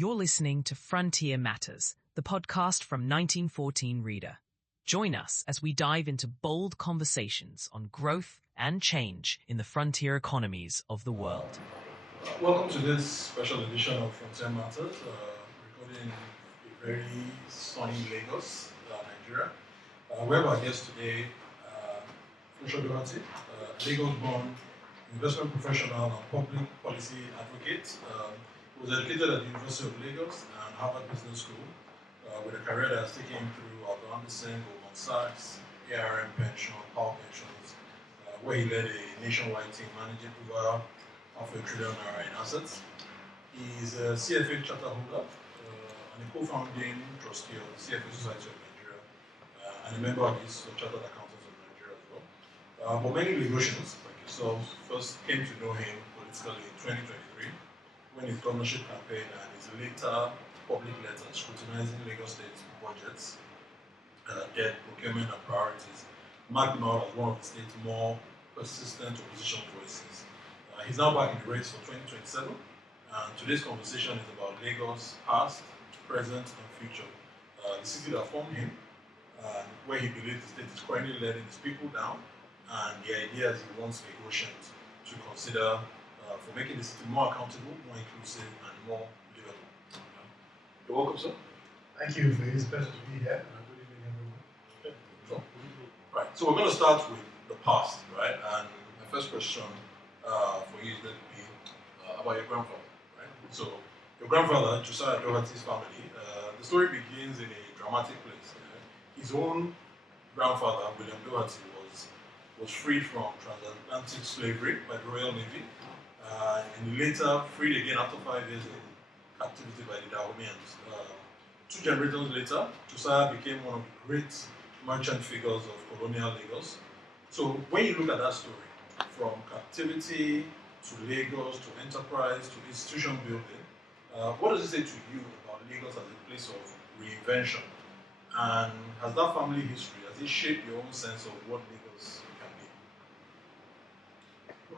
You're listening to Frontier Matters, the podcast from 1914 Reader. Join us as we dive into bold conversations on growth and change in the frontier economies of the world. Welcome to this special edition of Frontier Matters, recording in a very sunny Lagos, Nigeria. We have our guest today, Funso Doherty, Lagos-born investment professional and public policy advocate. He was educated at the University of Lagos and Harvard Business School, with a career that has taken him through Arthur Andersen, Goldman Sachs, ARM Pension, Power Pensions, where he led a nationwide team managing over half $1 trillion in assets. He's a CFA charter holder and a co-founding trustee of the CFA Society of Nigeria and a member of the Institute of Chartered Accountants of Nigeria as well. But many Lagosians, like yourself, first came to know him politically in 2023 when his governorship campaign and his later public letter scrutinizing Lagos State budgets, debt, procurement and priorities marked him out as one of the state's more persistent opposition voices. He's now back in the race for 2027, and today's conversation is about Lagos' past, present, and future. The city that formed him, where he believes the state is currently letting its people down, and the ideas he wants Lagosians to consider for making the city more accountable, more inclusive, and more livable. You're welcome, sir. Thank you. It's a pleasure to be here, and good evening, everyone. Sure. Right, so we're going to start with the past, right? And my first question for you is going to be about your grandfather, right? So your grandfather, Josiah Doherty's family, the story begins in a dramatic place. His own grandfather, William Doherty, was freed from transatlantic slavery by the Royal Navy, and later freed again after 5 years in captivity by the Dahomeans. 2 generations later, Josiah became one of the great merchant figures of colonial Lagos. So when you look at that story, from captivity to Lagos to enterprise to institution building, what does it say to you about Lagos as a place of reinvention? And has that family history, has it shaped your own sense of what Lagos can be?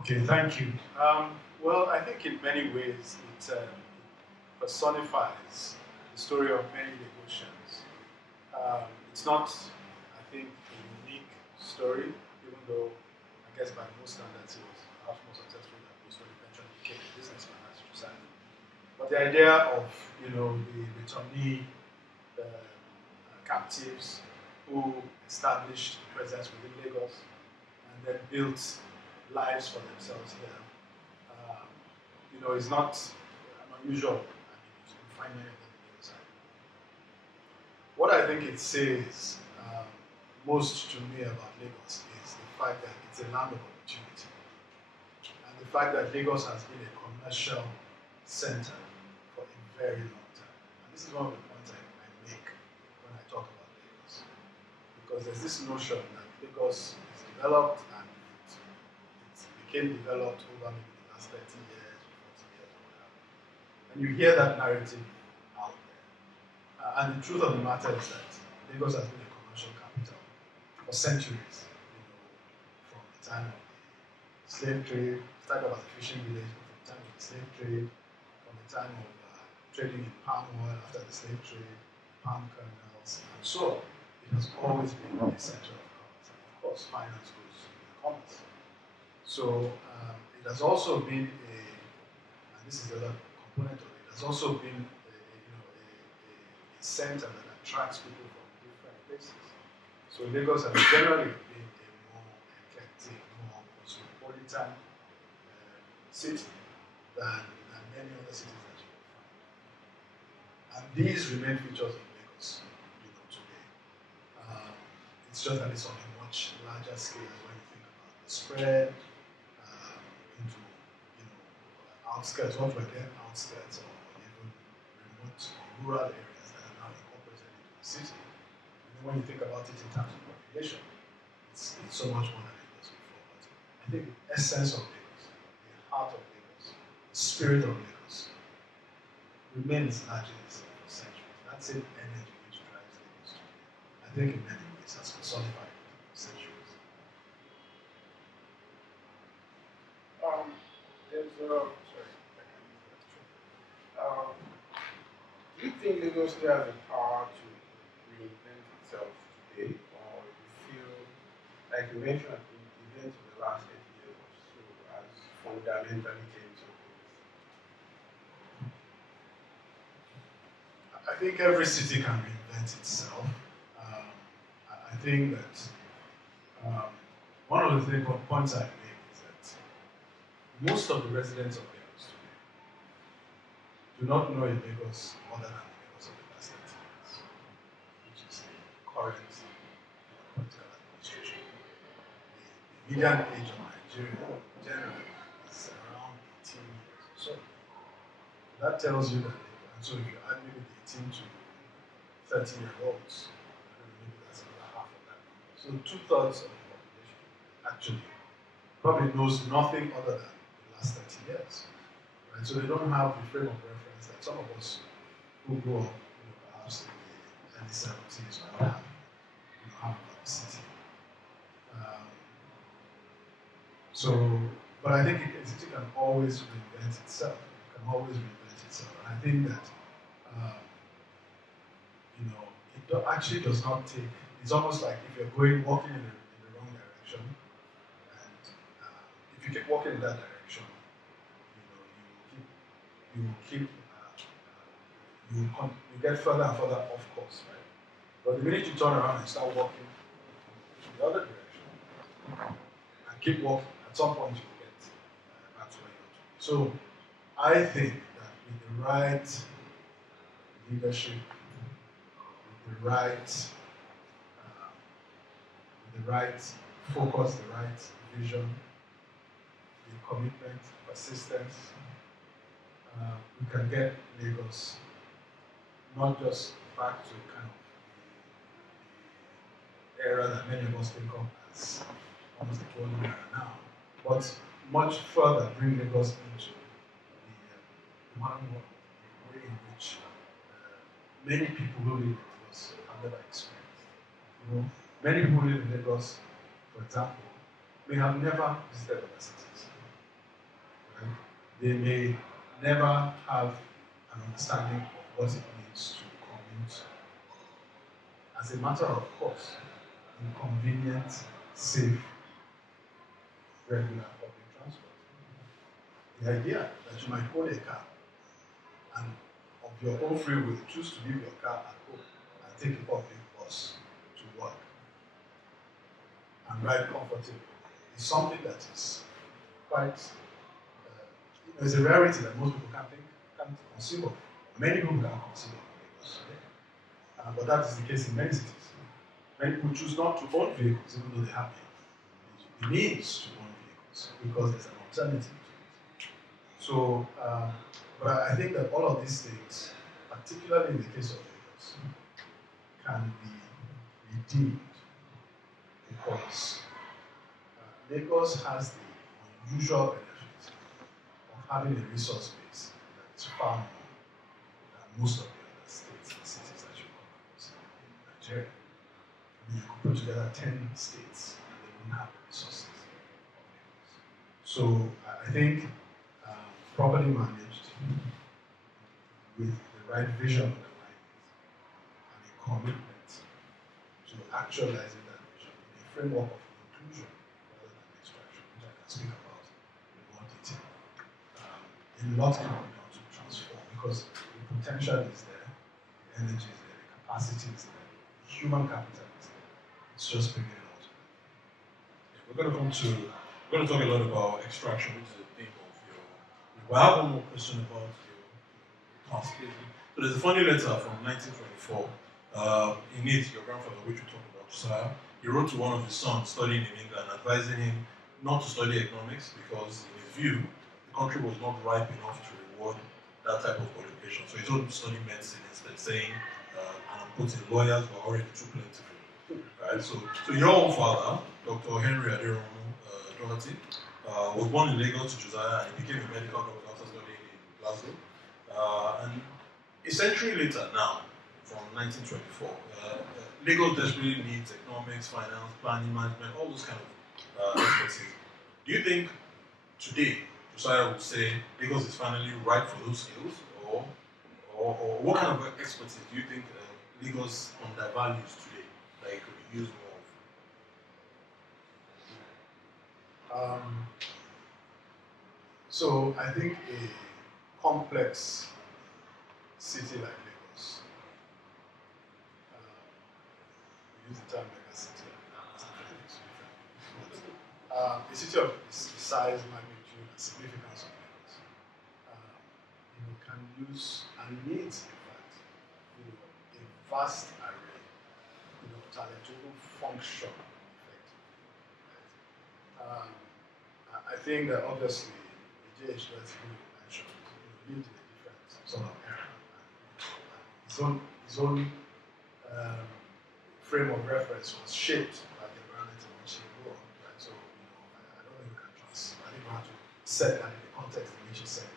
Okay, thank you. Well, I think in many ways it personifies the story of many Lagosians. It's not, I think, a unique story, even though I guess by most standards it was perhaps more successful than most when he eventually became a businessman as Josiah. But the idea of, the returnee captives who established a presence within Lagos and then built lives for themselves here, is not unusual. You can find many of them on the other side. What I think it says most to me about Lagos is the fact that it's a land of opportunity, and the fact that Lagos has been a commercial center for a very long time. And this is one of the points I make when I talk about Lagos, because there's this notion that Lagos is developed and it became developed over maybe the last 30 years, 40 years, or whatever. And you hear that narrative out there. And the truth of the matter is that Lagos has been a commercial capital for centuries. From the time of the slave trade, started off as a fishing village, from the time of the slave trade, from the time of trading in palm oil after the slave trade, palm kernels, and so on. It has always been a center of commerce. And of course, finance goes with commerce. So it has also been and this is the other component of it, it has also been a center that attracts people from different places. So Lagos has generally been a more eclectic, more cosmopolitan city than many other cities that you will find. And these remain features of Lagos, today. It's just that it's on a much larger scale when you think about the spread into, outskirts, what were then outskirts or even remote or rural areas that are now incorporated into the city. And then when you think about it in terms of population, it's so much more than it was before. But I think the essence of Lagos, the heart of Lagos, the spirit of Lagos, remains largely the same for centuries. That same energy which drives Lagos today, I think in many ways has personified for centuries. Do you think Lagos still has the power to reinvent itself today, or you feel, like you mentioned, the events of the last 80 years or so has fundamentally changed some things? I think every city can reinvent itself. I think that one of the points I make is that most of the residents of Lagos today do not know a Lagos other than the Lagos of the last 30 years, which is the current political administration. The median age of Nigeria generally is around 18 years or so. That tells you that, and so if you add maybe the 18 to 30-year-olds, maybe that's another half of that number. So two-thirds of the population actually probably knows nothing other than the last 30 years. Right? So they don't have the frame of reference that some of us who grew up, perhaps in the early 70s or what have about the city. But I think a city can always reinvent itself. It can always reinvent itself. And I think that it actually does not take. It's almost like if you're walking in the wrong direction, and if you keep walking in that direction, you get further and further off course, right? But the minute you turn around and start walking in the other direction and keep walking, at some point you will get back to where you want to be. So I think that with the right leadership, the right focus, the right vision, the commitment, persistence, we can get Lagos not just back to kind of the era that many of us think of as almost the golden era now, but much further bring Lagos into the modern world, the way in which many people who live in Lagos have never experienced. Many people who live in Lagos, for example, may have never visited other cities. Right? They may never have an understanding of what it means to commute as a matter of course in convenient, safe, regular public transport. The idea that you might own a car and of your own free will choose to leave your car at home and take a public bus to work and ride comfortably is something that is quite, it's a rarity that most people can't conceive of. Many people can't conceive of Lagos today. But that is the case in many cities. Many people choose not to own vehicles even though they have the means to own vehicles because there's an alternative to it. So, but I think that all of these things, particularly in the case of Lagos, can be redeemed because Lagos has the unusual benefit of having a resource base that is far more than most of the other states and cities that you come across in Nigeria. I mean, you could put together 10 states and they wouldn't have the resources of Lagos. So I think properly managed with the right vision underlying it and a commitment to actualizing that vision in a framework of inclusion rather than extraction, which I can speak about in more detail. A lot can be done to transform because the potential is there, the energy is there, the capacity is there, the human capital is there. It's just bringing it all together. We're going to talk a lot about extraction, which is the theme of your. But I have one more question about your task. So there's a funny letter from 1924. In it, your grandfather, which we talked about, Josiah, he wrote to one of his sons studying in England, advising him not to study economics because, in his view, the country was not ripe enough to reward that type of qualification. So he told him to study medicine instead, saying, and I'm quoting, lawyers were already too plentiful. Right? So your own father, Dr. Henry Doherty, was born in Lagos to Josiah and he became a medical doctor after studying in Glasgow. And a century later now, from 1924, Lagos desperately needs economics, finance, planning, management, all those kind of expertise. Do you think today Josiah would say Lagos is finally ripe for those skills, or or what kind of expertise do you think Lagos undervalues today that it could be used more of? So I think a complex city like Lagos, we use the term mega city, a city of the size, magnitude, and significance of Lagos, can use and needs, in fact, a vast array, talent to function effectively. I think that obviously the JH that you mentioned lived in a different sort of era. His own frame of reference was shaped by the environment in which he grew up. Right? So I don't think we can trust. I think we have to set that in the context in which he said it.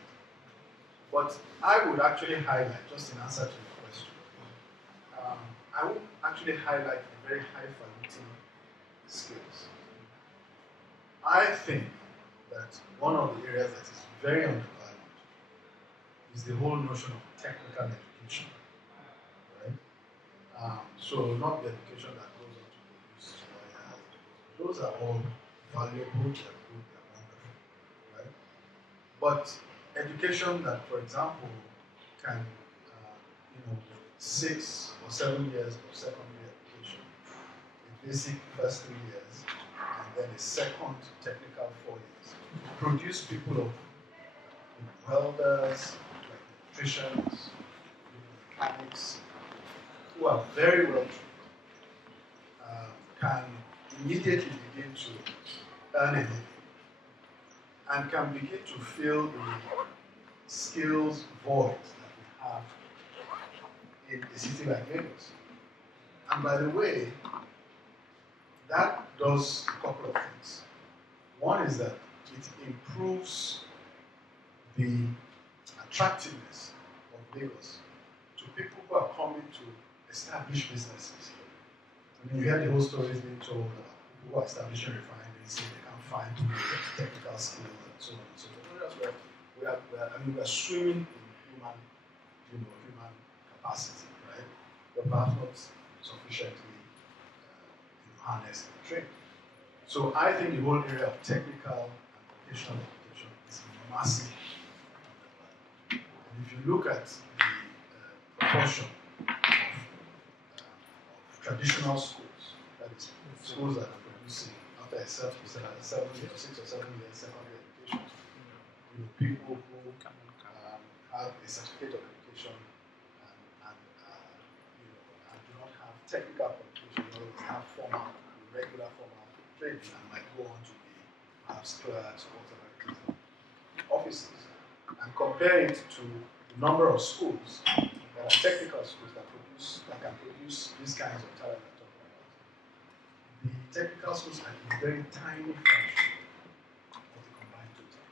But I would actually highlight, just in answer to your question, I would actually highlight the very highfalutin skills. I think that one of the areas that is very undervalued is the whole notion of technical education. Right? So not the education that goes on to produce lawyers. Those are all valuable, they're good, they're wonderful. Right? But education that, for example, can, with 6 or 7 years of secondary education, a basic first 3 years, and then a second technical 4 years, produce people of welders, like electricians, mechanics, who are very well trained, can immediately begin to earn a living, and can begin to fill the skills void that we have in a city like Lagos. And by the way, that does a couple of things. One is that it improves the attractiveness of Lagos to people who are coming to establish businesses. I mean, you hear the whole stories being told about people who are establishing refineries, saying they can't find people with technical skills and so on and so forth. That's where we are swimming in human capacity, right? But perhaps not sufficiently harnessed and trained. So I think the whole area of technical and vocational education is massive. And if you look at the proportion of traditional schools, that is, schools that are producing after a 7 year, 6 or 7 years secondary education, people who have a certificate of education and do not have technical qualification, have regular formal training, and might go on to be perhaps clerks or whatever it is, officers, and compare it to the number of schools that are technical schools that can produce these kinds of talent we're talking about. The technical schools are a very tiny fraction of the combined total.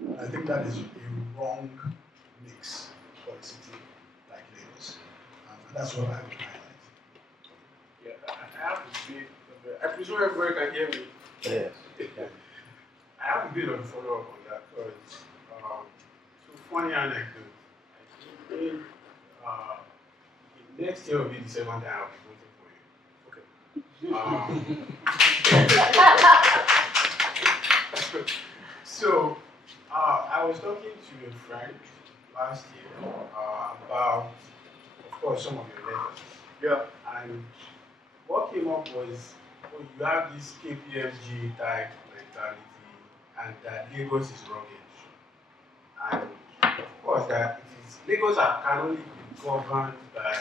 And I think that is a wrong mix for a city like Lagos. And that's what I would highlight. Yeah, I have a bit of a, I presume everybody can hear me. Yes. I have a bit of a follow-up on that because, so funny anecdote. I think next year will be the second time I'll be voting for you. Okay. So, I was talking to a friend last year about, of course, some of your letters. Yeah. And what came up was, you have this KPMG type mentality, and that Lagos is rugged. And of course, that it is Lagos can only be governed by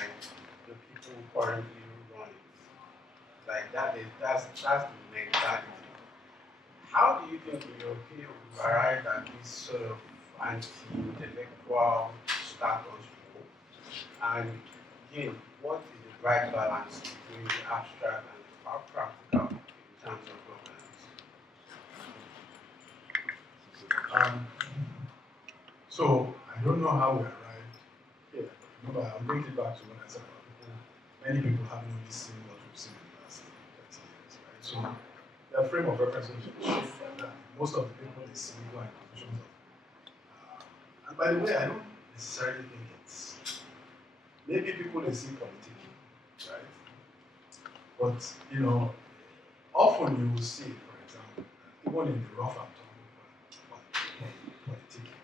the people who currently run it. Like that's the mentality. How do you think, in your opinion, we arrive at this sort of anti-intellectual status quo? And again, what is the right balance between the abstract and the practical in terms of governance? So I don't know how we arrived here. Remember, I'll bring it back to what I said about people. Many people haven't only seen what we've seen in the last 30 years, right? So the frame of reference is shaped by that. Most of the people they see who are in positions of. And by the way, I don't necessarily think it's maybe people they see politics, right? But often you will see, for example, even in the rough and tumble political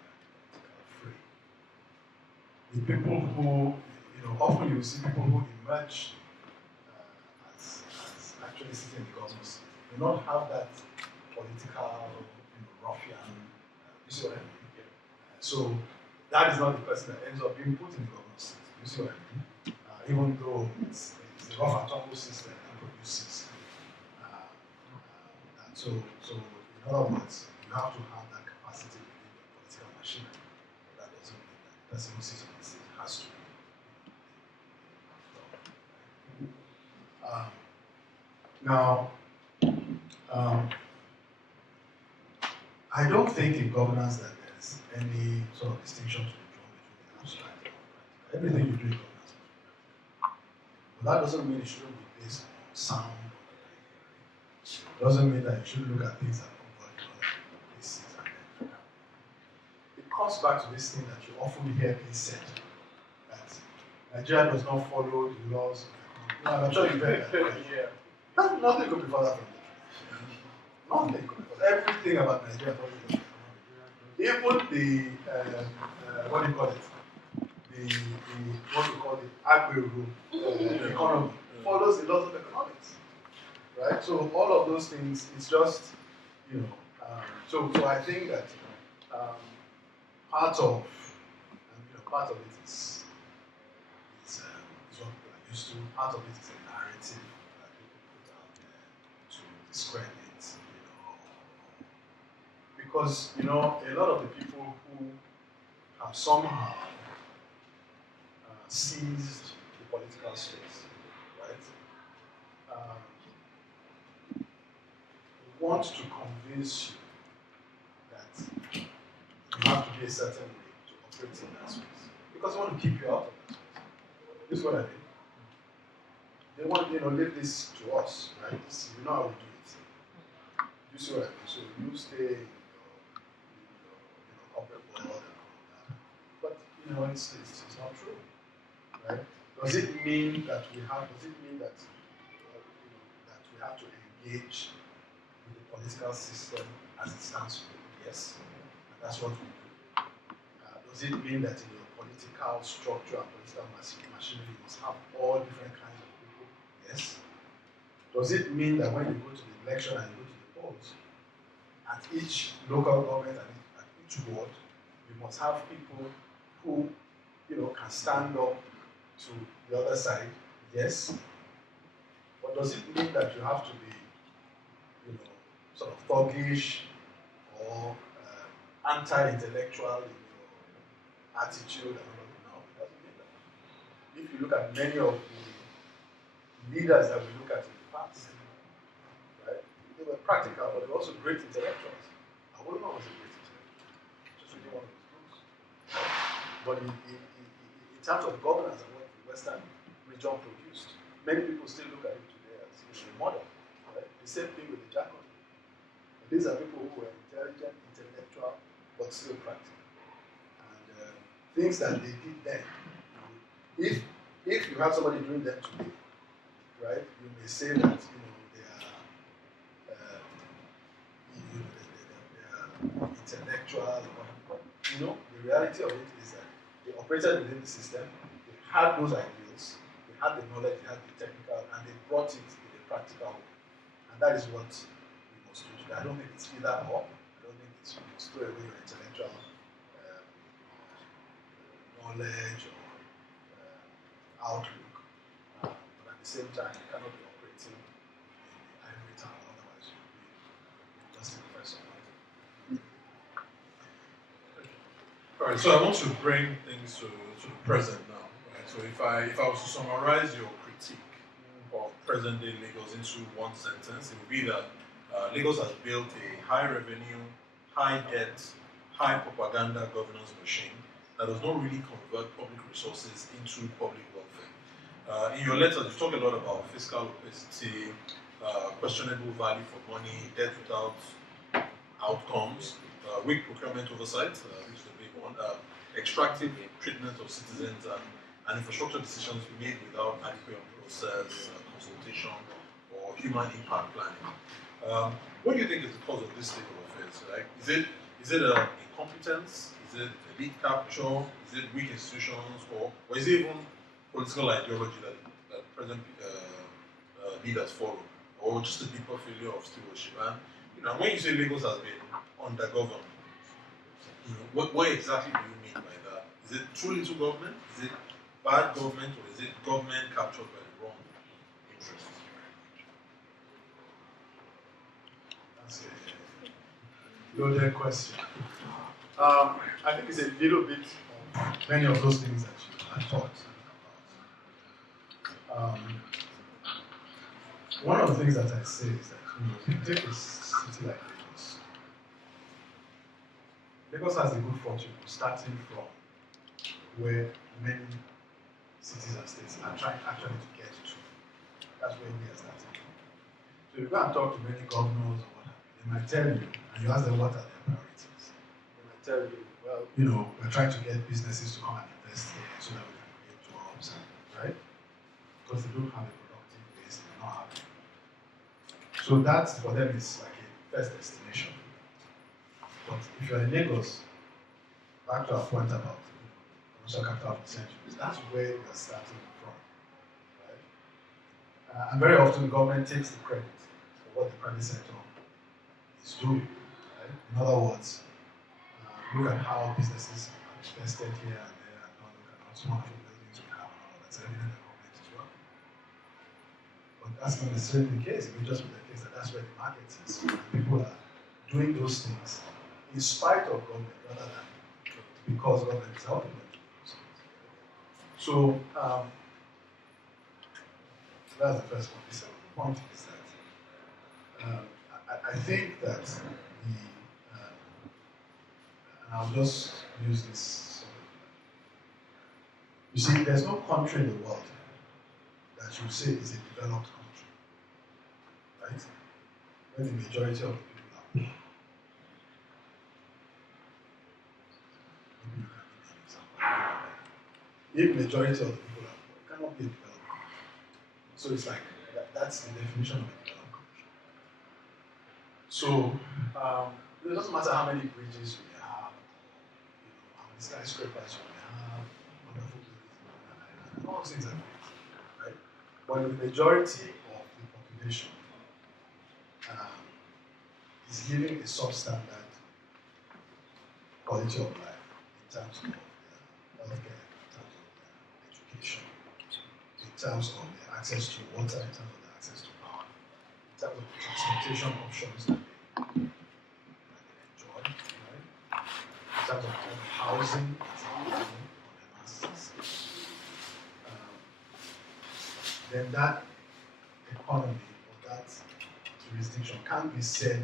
fray, the people who, often you will see people who emerge as actually sitting in the government seat. They not have that political, ruffian. You see what I mean? So that is not the person that ends up being put in the government seat. You see what I mean? Even though it's the rough and tumble system that produces. And so in other words, you have to have that capacity within your political machinery. But that doesn't mean that the person who sits on the seat has to be. Now, I don't think in governance that there's any sort of distinction to be drawn between the abstract and the practical. Everything you do in governance must be practical. But that doesn't mean it shouldn't be based on sound or it doesn't mean that you should look at things that convert to other places and then it comes back to this thing that you often hear being said, that Nigeria does not follow the laws of the country. I'm sure you've heard that. Yeah. Nothing could be further from the truth. Nothing could be further. Everything about Nigeria follows the laws. Even what do you call it? The what we call the agri economy follows the laws of economics, right? So all of those things, it's just so I think that part of it is what people are used to. Part of it is a narrative that people put out there to discredit, because a lot of the people who have somehow seized the political space, right, want to convince you that you have to be a certain way to operate in that space, because they want to keep you out of that space. This is what I mean. They want leave this to us, right? You know how we do it. You see what I mean? So you stay in your corporate world and all that. But it's not true, right? Does it mean that we have to engage with the political system as it stands today? Yes, and that's what we do. Does it mean that in your political structure and political machinery you must have all different kinds of people? Yes. Does it mean that when you go to the election and you go to the polls, at each local government and at each ward, you must have people who can stand up to the other side? Yes. But does it mean that you have to be sort of thuggish or anti-intellectual in your attitude? No, it doesn't mean that. If you look at many of the leaders that we look at in the past, right, they were practical, but they were also great intellectuals. Awolowo was a great intellectual, just reading one of his books. But in terms of governance and what the Western region produced, many people still look at it today as a model. Right? The same thing with the Jacon. These are people who were intelligent, intellectual, but still practical. And things that they did then, if you have somebody doing them today, right, you may say that they are intellectual. But the reality of it is that they operated within the system. They had those ideals. They had the knowledge. They had the technical, and they brought it in a practical way. And that is what we must do today. I don't think it's either or. I don't think it's you must throw away your intellectual knowledge or outlook, but at the same time, you cannot be operating in the ivory tower, otherwise you'll be just a professor. All right, so I want to bring things to the present now. Right? So if I was to summarize your critique of present-day Lagos into one sentence, it would be that Lagos has built a high revenue, high debt, high propaganda governance machine that does not really convert public resources into public welfare. In your letters, you talk a lot about fiscal opacity, questionable value for money, debt without outcomes, weak procurement oversight, which is a big one, extractive treatment of citizens, and infrastructure decisions made without adequate process, consultation, or human impact planning. What do you think is the cause of this state of affairs? Like, is it incompetence? Is it elite capture? Is it weak institutions? Or is it even political ideology that present leaders follow? Or just a deeper failure of stewardship? And when you say Lagos has been undergoverned, what exactly do you mean by that? Is it too little government? Is it bad government? Or is it government captured by the wrong interests? That's a loaded question. I think it's a little bit of many of those things that you had talked about. One of the things that I say is that if you take a city like Lagos, Lagos has the good fortune of starting from where many cities and states are trying actually to get to. That's where we are starting from. So if you go and talk to many governors or whatever, they might tell you, and you ask them what are their priorities. They might tell you, well, we're trying to get businesses to come and invest here so that we can create jobs, right? Because they don't have a productive base, they're not happy. So that for them is like a first destination. But if you're in Lagos, back to our point about commercial capital of the century, that's where you're starting from, right? And very often the government takes the credit for what the private sector is doing, right? In other words, look at how businesses are invested here and there, and look at how some of the buildings we have and all that's evident that government is well. But that's not necessarily the case. It may just be the case that that's where the market is. People are doing those things in spite of government rather than because government is helping them do those things. So that's the first point. The second point is that I think that and I'll just use this. You see, there's no country in the world that you say is a developed country, right? Where the majority of the people are poor. Maybe you can give an example. If majority of the people are poor, it cannot be a developed country. So it's like that's the definition of a developed country. So it doesn't matter how many bridges we have, how many skyscrapers we have, wonderful buildings, and all those things are great, right? But the majority of the population is living a substandard quality of life in terms of their healthcare, in terms of their education, in terms of their access to water, in terms of their access to power, in terms of the transportation options that they enjoy, right? In terms of the housing that's available on the masses. Then that economy or that jurisdiction cannot be said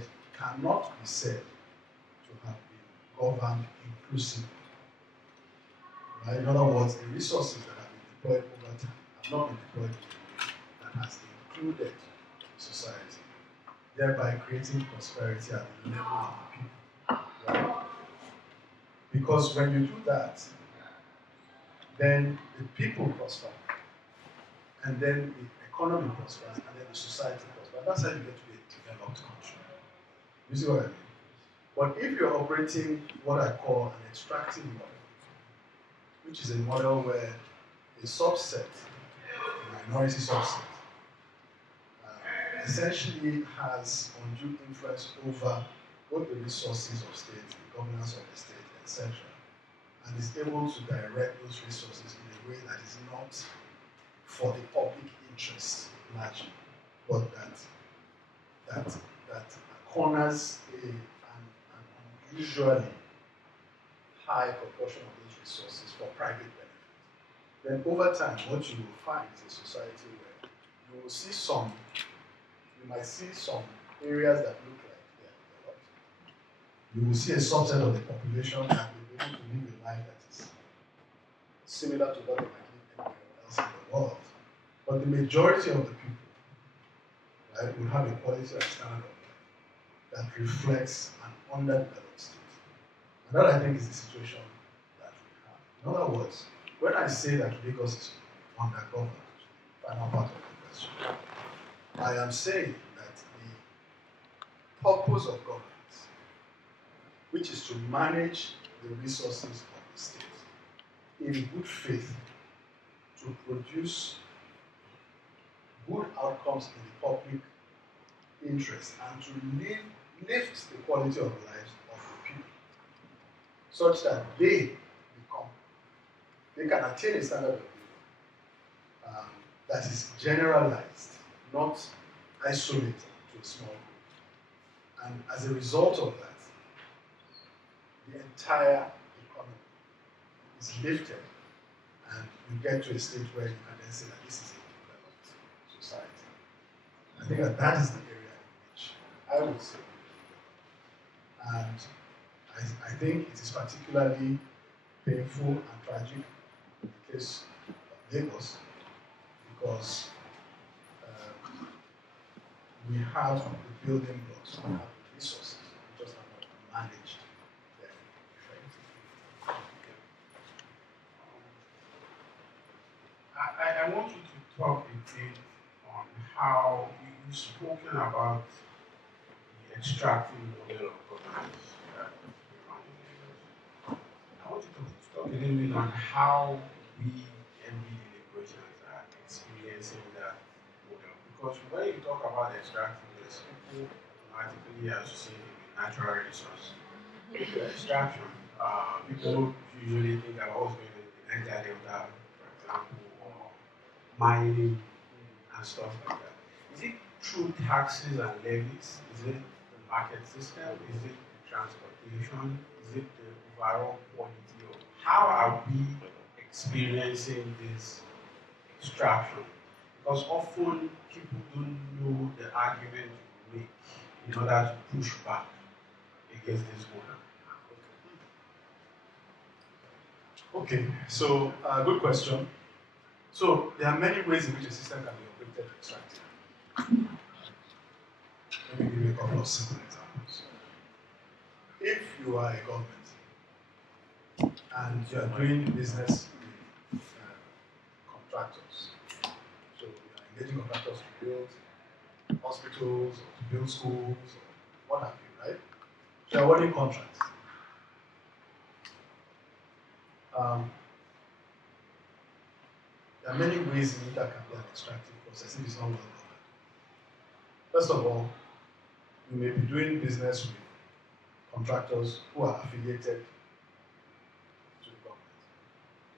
to have been governed inclusively. Right? In other words, the resources that have been deployed over time have not been deployed in a way that has included society, thereby creating prosperity at the level of the people. Right? Because when you do that, then the people prosper, and then the economy prospers, and then the society prospers. That's how you get to be a developed country. You see what I mean? But if you're operating what I call an extractive model, which is a model where a subset, a minority subset, essentially has undue influence over both the resources of state, the governance of the state, etc., and is able to direct those resources in a way that is not for the public interest largely, but that corners an unusually high proportion of those resources for private benefit. Then over time, what you will find is a society where you will see you might see some areas that look like they are developed. You will see a subset of the population that will be able to live a life that is similar to what they might live anywhere else in the world. But the majority of the people, right, will have a quality and standard of life that reflects an underdeveloped state. And that, I think, is the situation that we have. In other words, when I say that Lagos is undergoverned, final part of the question, I am saying that the purpose of governance, which is to manage the resources of the state in good faith to produce good outcomes in the public interest and to lift the quality of lives of the people such that they can attain a standard of living that is generalized, not isolated to a small group. And as a result of that, the entire economy is lifted, and you get to a state where you can then say that this is a developed society. I think that is the area in which I would say, and I think it is particularly painful and tragic in the case of Lagos, because we have the building blocks, we have the resources, we just have not managed them effectively. I want you to talk a bit on how you've spoken about the extractive model of governance that we run in Lagos. I want you to talk a little bit on how we MBD Lagosians are experiencing that model. Because when you talk about extractiveness, people automatically associate it with natural resource extraction. People usually think about what's going on in the Niger Delta, for example, or mining and stuff like that. Is it through taxes and levies? Is it the market system? Is it the transportation? Is it the overall quality of how are we experiencing this extraction? Because often people don't know the argument to make in order to push back against this model. Okay, so good question. So there are many ways in which a system can be operated to extract it. Let me give you a couple of simple examples. If you are a government and you are doing business with contractors, so you are engaging contractors to build hospitals, or to build schools, or what have you, right? So you are awarding contracts. There are many ways in which that can be an extractive process if it's not well governed. First of all, you may be doing business with contractors who are affiliated to the government,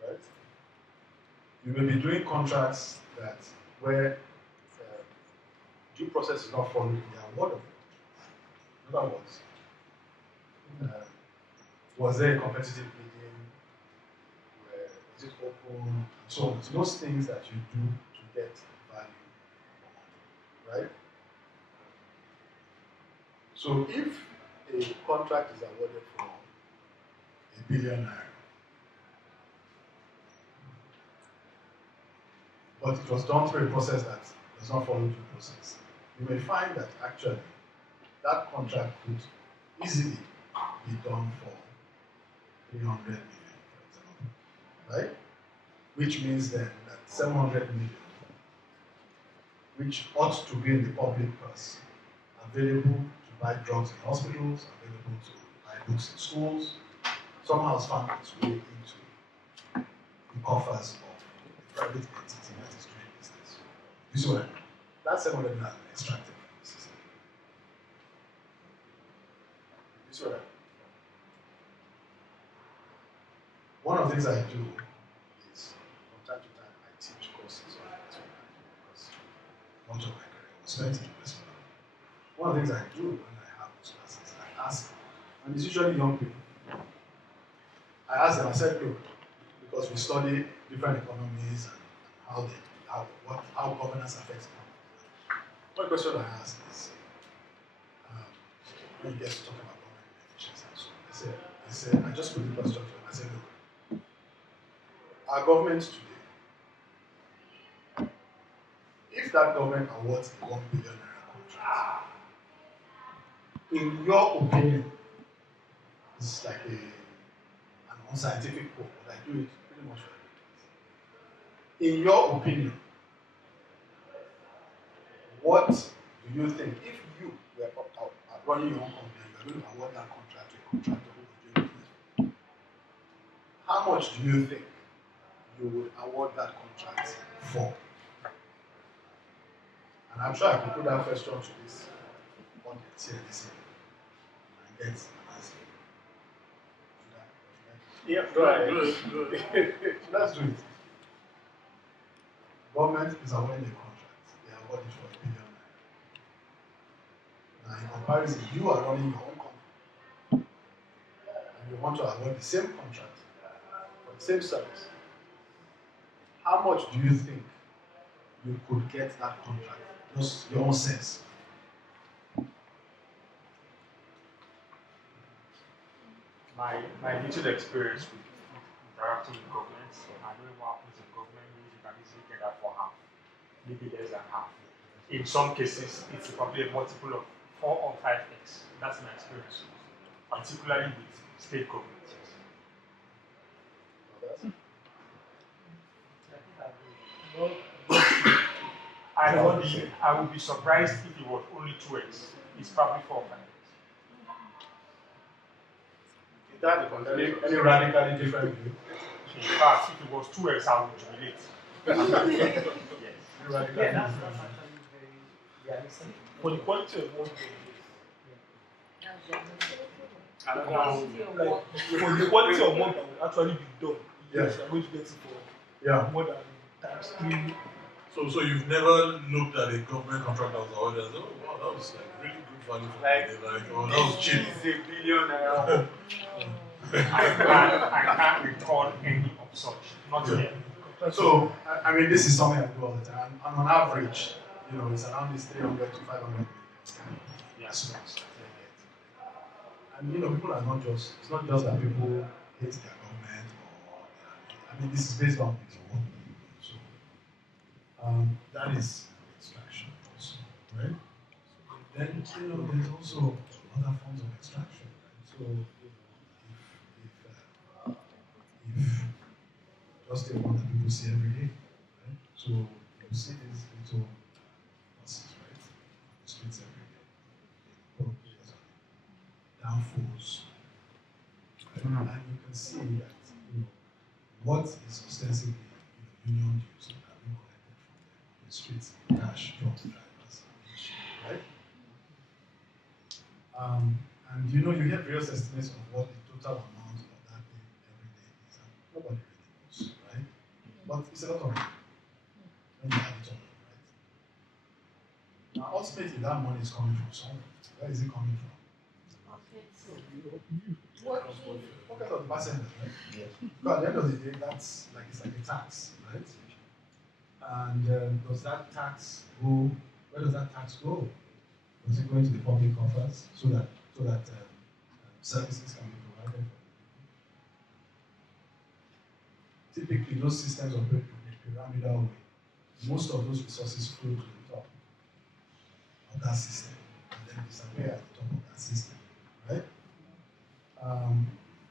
right? You may be doing contracts that where due process is not followed in their award of it. In other words, was there a competitive bidding? Is it open? And so on. So those things that you do to get value for money, right? So if a contract is awarded for £1 billion, but it was done through a process that does not follow due process, you may find that actually that contract could easily be done for 300 million, for example, right? Which means then that 700 million, which ought to be in the public purse, available to buy drugs in hospitals, available to buy books in schools, somehow has found its way into the coffers of the private entity that is doing business. You see what I mean? That 700 million has been extracted from the system. You see what I mean? One of the things I do is, from time to time, I teach courses on it because much of my career was spent in investment. One of the things I do when I have those classes, I ask them, and it's usually young people. I ask them, I said, look, because we study different economies and how governance affects them. One question I ask is, when you get to talk about government efficiency and so on, I said, I just put the question to them, I said, look, our government today, if that government awards a £1 billion contract, in your opinion, it's like an unscientific quote, but I do it pretty much for everything. in your opinion, what do you think if you were running your own company and you are going to award that contract to a contractor who is doing business? How much do you think you would award that contract for? And I'm sure I could put that question to this audience here this evening and get an answer. Yeah, Go ahead. Let's do it. Government is awarding a contract. They award it for £1 billion. Now, in comparison, you are running your own company and you want to award the same contract for the same service. How much do you think you could get that contract? Just your own sense. My little experience with interacting with government, I know what happens in government, you can easily get that for half, maybe less than half. In some cases, it's probably a multiple of 4 or 5x. That's my experience, particularly with state governments. I would be surprised if it was only 2x. It's probably 4 or 5x. Is that the condition? Any radically different view? In fact, if it was 2x, I would jubilate. Yes. Radically that's different. actually very realistic. For the quality of work Another like for the quality of work that will actually be done, yes, Yeah. I'm going to get it for Yeah. more than times 3. So you've never looked at a government contract that was awarded and said, oh wow, that was like really good value for Like, money. Like, oh, that was cheap. It's $1 billion. I can't recall any of such. Not Yeah. yet. So, I mean, this is something I do all the time. And on average, it's around this 300 to 500 million. Yes. And people are not just, it's not just that people hate their government this is based on its work. So, that is extraction also, right? Then, there's also other forms of extraction, right? So, if just the one that people see every day, right? So, you see these little buses, right? On the streets every day. Downfalls. Right? And you can see that what is ostensibly union dues that are being collected from them on the streets, cash from the drivers, right? And you get various estimates of what the total amount of that thing every day is, and nobody really knows, right? But it's a lot of money when you add it all, right? Now, ultimately, that money is coming from somewhere. Where is it coming from? Pocket of the passengers, right? Yes. But at the end of the day, it's like a tax, right? And does that tax go? Where does that tax go? Does it go into the public coffers so that services can be provided? Typically, those systems operate in a pyramidal way. Most of those resources flow to the top of that system and then disappear at the top of that system, right?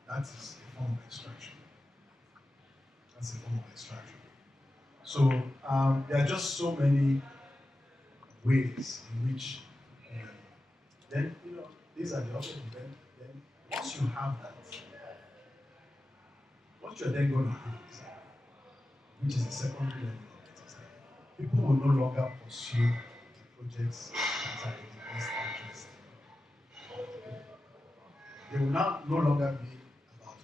That is a form of extraction. That's a form of extraction. So there are just so many ways in which then these are the options. Then once you have that, what you're then going to do is that, which is the secondary level of it, is that people will no longer pursue the projects that are in the best interest of the people. They will now no longer be about,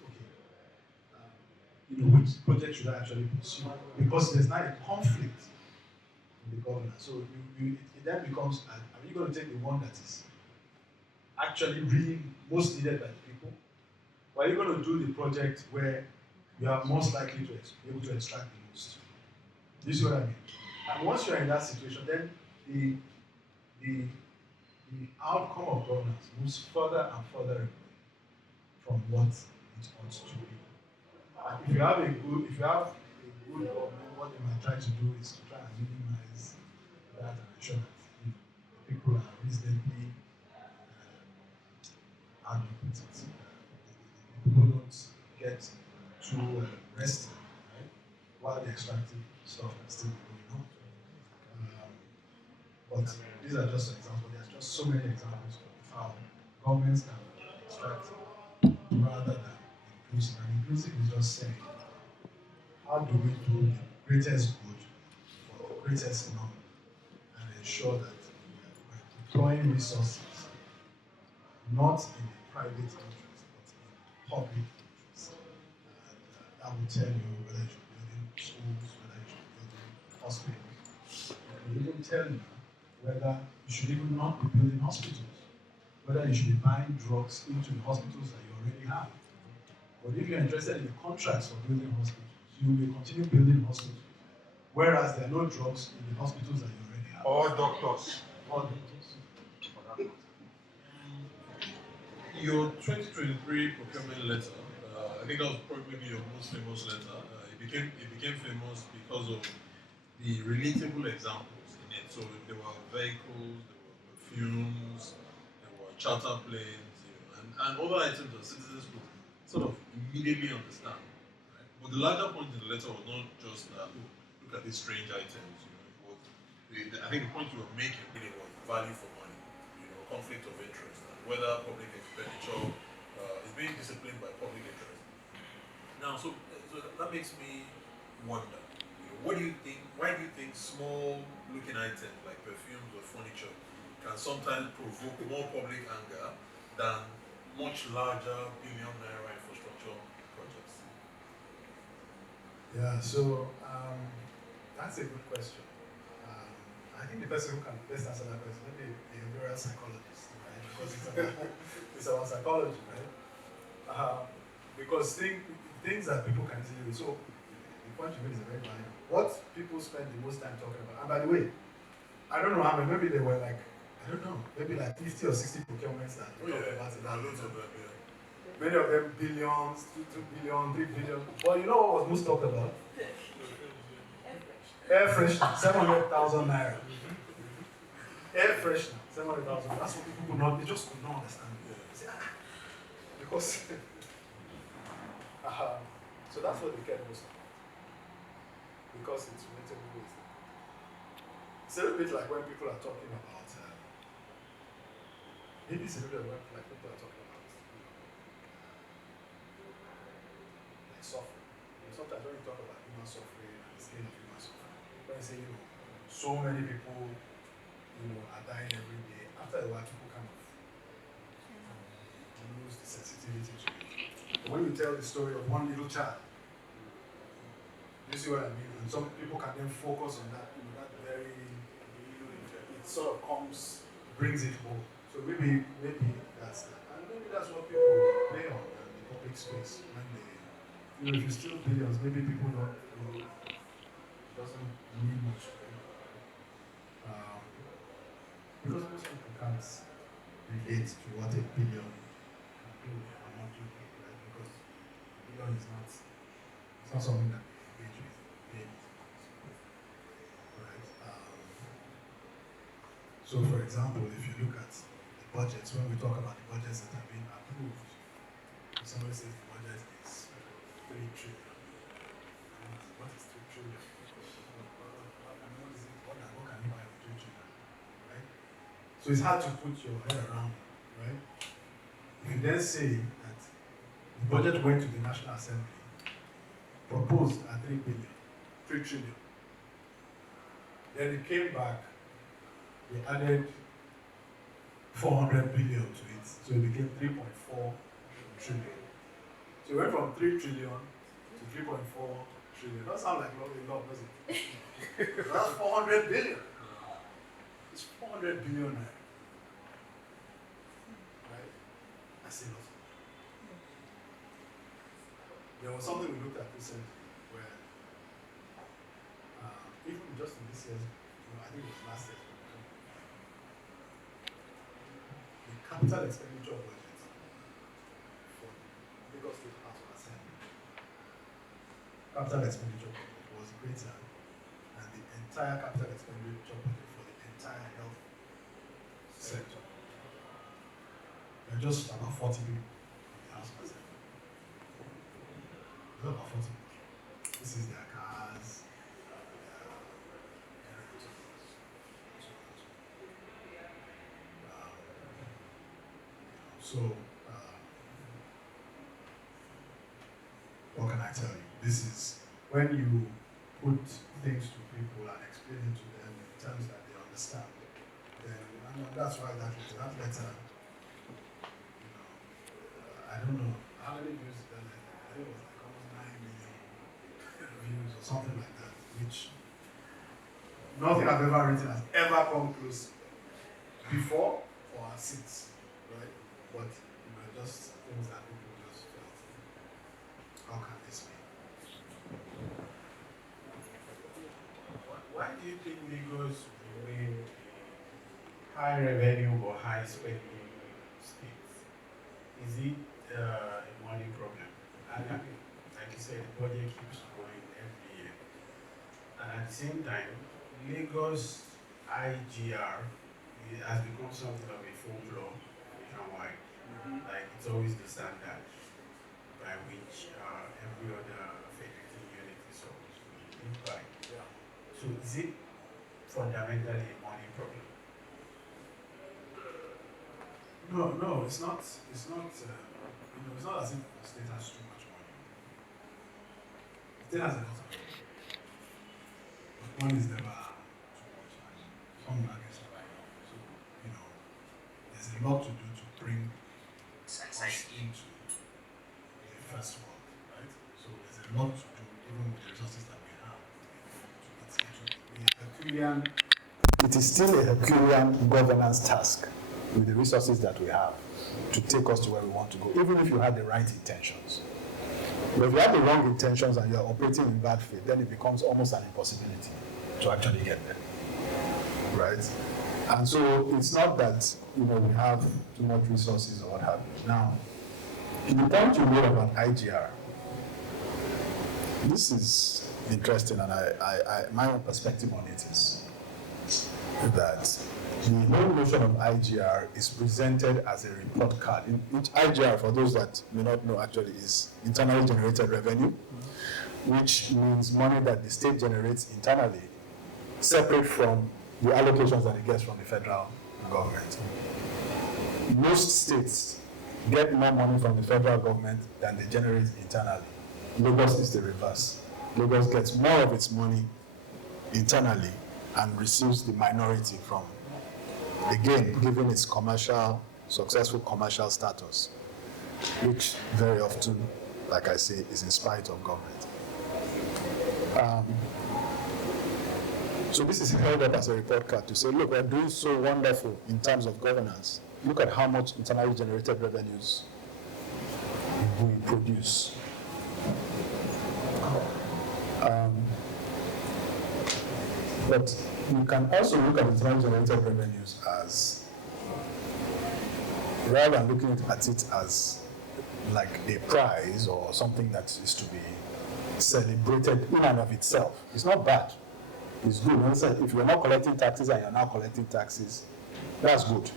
which project should I actually pursue? Because there's now a conflict in the governance. So it then becomes, are you going to take the one that is actually really most needed by the people? Or are you going to do the project where you are most likely to be able to extract the most? Do you see what I mean? And once you're in that situation, then the outcome of governance moves further and further away from what it ought to be. And if you have a good government, what they might try to do is to try and minimize that and ensure that the people are reasonably how do you put it? People don't get too rested, right? While they're extracting stuff. But these are just examples. There's just so many examples of how governments can extract rather than inclusive. And inclusive is just saying, how do we do the greatest good for the greatest number and ensure that we're deploying resources not in the private interest, but in public interest. And that will tell you whether you should be building schools, whether you should be building hospitals. It will even tell you whether you should even not be building hospitals, whether you should be buying drugs into the hospitals that you already have. But if you're interested in the contracts for building hospitals, you will continue building hospitals, whereas there are no drugs in the hospitals that you already have. Or doctors. Or doctors. Your 2023 procurement letter, I think that was probably your most famous letter. It became famous because of the relatable examples in it. So there were vehicles, there were perfumes, there were charter planes, and other items that citizens could sort of immediately understand. Right? But the larger point in the letter was not just that, oh, look at these strange items. I think the point you were making really was value for money, conflict of interest, and whether public expenditure is being disciplined by public interest. Now, so that makes me wonder. What do you think? Why do you think small-looking items like perfumes or furniture can sometimes provoke more public anger than much larger billion-naira infrastructure projects? Yeah, so that's a good question. I think the person who can best answer that question is maybe a behavioral psychologist, right? Because it's about psychology, right? Because things that people can easily do. So the point you made is very valid. What people spend the most time talking about, and by the way, I don't know how many, maybe they were like, I don't know, maybe like 50 or 60 procurements that they talked about in that. Loads of them, yeah. Many of them billions, 2 billion, 3 billion. But you know what was most talked about? Air freshener, 700,000 naira. Air freshener, 700,000. That's what people could not, they just could not understand. Say, because, so that's what they cared most about. Because it's relatable with them. It's a little bit like when people are talking about, maybe it's a little bit like people are talking about, like suffering. Sometimes when you talk about human suffering and the scale of human suffering, when you say, so many people, are dying every day, after a while, people kind of lose the sensitivity to it. But when you tell the story of one little child, you see what I mean? And some people can then focus on that, that very, it sort of brings it home. So maybe that's that. And maybe that's what people play on in the public space when they, if you steal billions, maybe people don't, it doesn't mean much. Because most people can't relate to what a billion can do or not do, right? Because a billion is not something that they engage with daily, right? So, for example, if you look at the budgets, when we talk about the budgets that have been approved, somebody says the budget is 3 trillion. What is 3 trillion? What can you buy with 3 trillion? Right? So it's hard to put your head around it, right? If you then say that the budget went to the National Assembly, proposed at 3 trillion. Then it came back, they added 400 billion to it, so it became 3.4 trillion. So it went from 3 trillion to 3.4 trillion. That sounds like a lot, doesn't it? That's 400 billion. It's 400 billion naira. Right? That's a lot. There was something we looked at recently where, even just in this year's, I think it was last year, the capital expenditure budget for Lagos State House of Assembly, capital expenditure budget was greater than the entire capital expenditure budget for the entire health sector. There are just about 40 people in the House of Assembly. There's about 40 people. This is their cars, So, what can I tell you? This is when you put things to people and explain it to them in terms that they understand. Then, and that's why that letter, I don't know how many views it done. I think it was like almost 9 million views or something like that, which nothing I've ever written has ever come close before or since, right? But just things that people just felt, how can this be? Why do you think Lagos remain a high revenue or high spending state? Is it a money problem? And I mean, like you said, the budget keeps growing every year. And at the same time, Lagos IGR has become something of a folklore nationwide. Like it's always the standard by which every other federating unit is supposed to live by. Yeah. So is it fundamentally a money problem? No, it's not. It's not. It's not as if the state has too much money. The state has a lot of money, but money is never too much. Some markets are like that. So there's a lot to do to bring us into the first world, right? So there's a lot to do, even with the resources that we have. It is still a Herculean governance task with the resources that we have to take us to where we want to go, even if you had the right intentions. But if you have the wrong intentions and you're operating in bad faith, then it becomes almost an impossibility to actually get there, right? And so it's not that we have too much resources or what have you. Now, in the point you made about IGR, this is interesting, and my own perspective on it is that the whole notion of IGR is presented as a report card. IGR, for those that may not know, actually is internally generated revenue, which means money that the state generates internally, separate from the allocations that it gets from the federal government. Most states get more money from the federal government than they generate internally. Lagos is the reverse. Lagos gets more of its money internally and receives the minority from, again, given its successful commercial status, which very often, like I say, is in spite of government. So this is held up as a report card to say, look, we're doing so wonderful in terms of governance. Look at how much internally generated revenues we produce. But you can also look at internally generated revenues as, rather than looking at it as like a prize or something that is to be celebrated in and of itself. It's not bad. It's good. If you're not collecting taxes and you're now collecting taxes, that's good.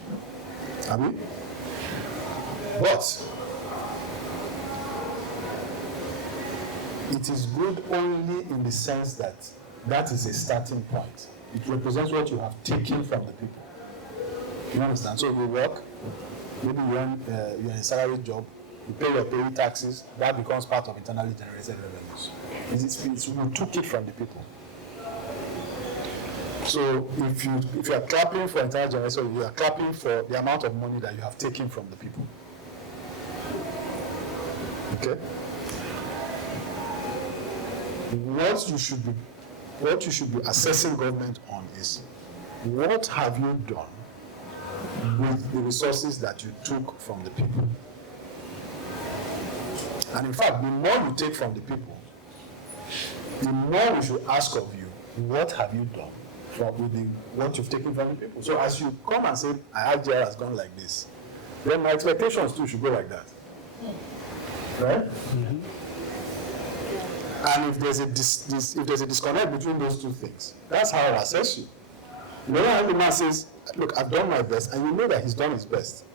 I mean, but it is good only in the sense that that is a starting point. It represents what you have taken from the people. You understand? So you work, maybe you're in a salary job, you pay your pay taxes, that becomes part of internally generated revenues. You took it from the people. So if you are clapping for internal generation, you are clapping for the amount of money that you have taken from the people. Okay? What you should be assessing government on is, what have you done with the resources that you took from the people? And in fact, the more you take from the people, the more we should ask of you, what have you done with what you've taken from the people? So as you come and say, IGR has gone like this, then my expectations too should go like that. Right? Mm-hmm. And if there's a disconnect between those two things, that's how I assess you. The man says, look, I've done my best, and you know that he's done his best.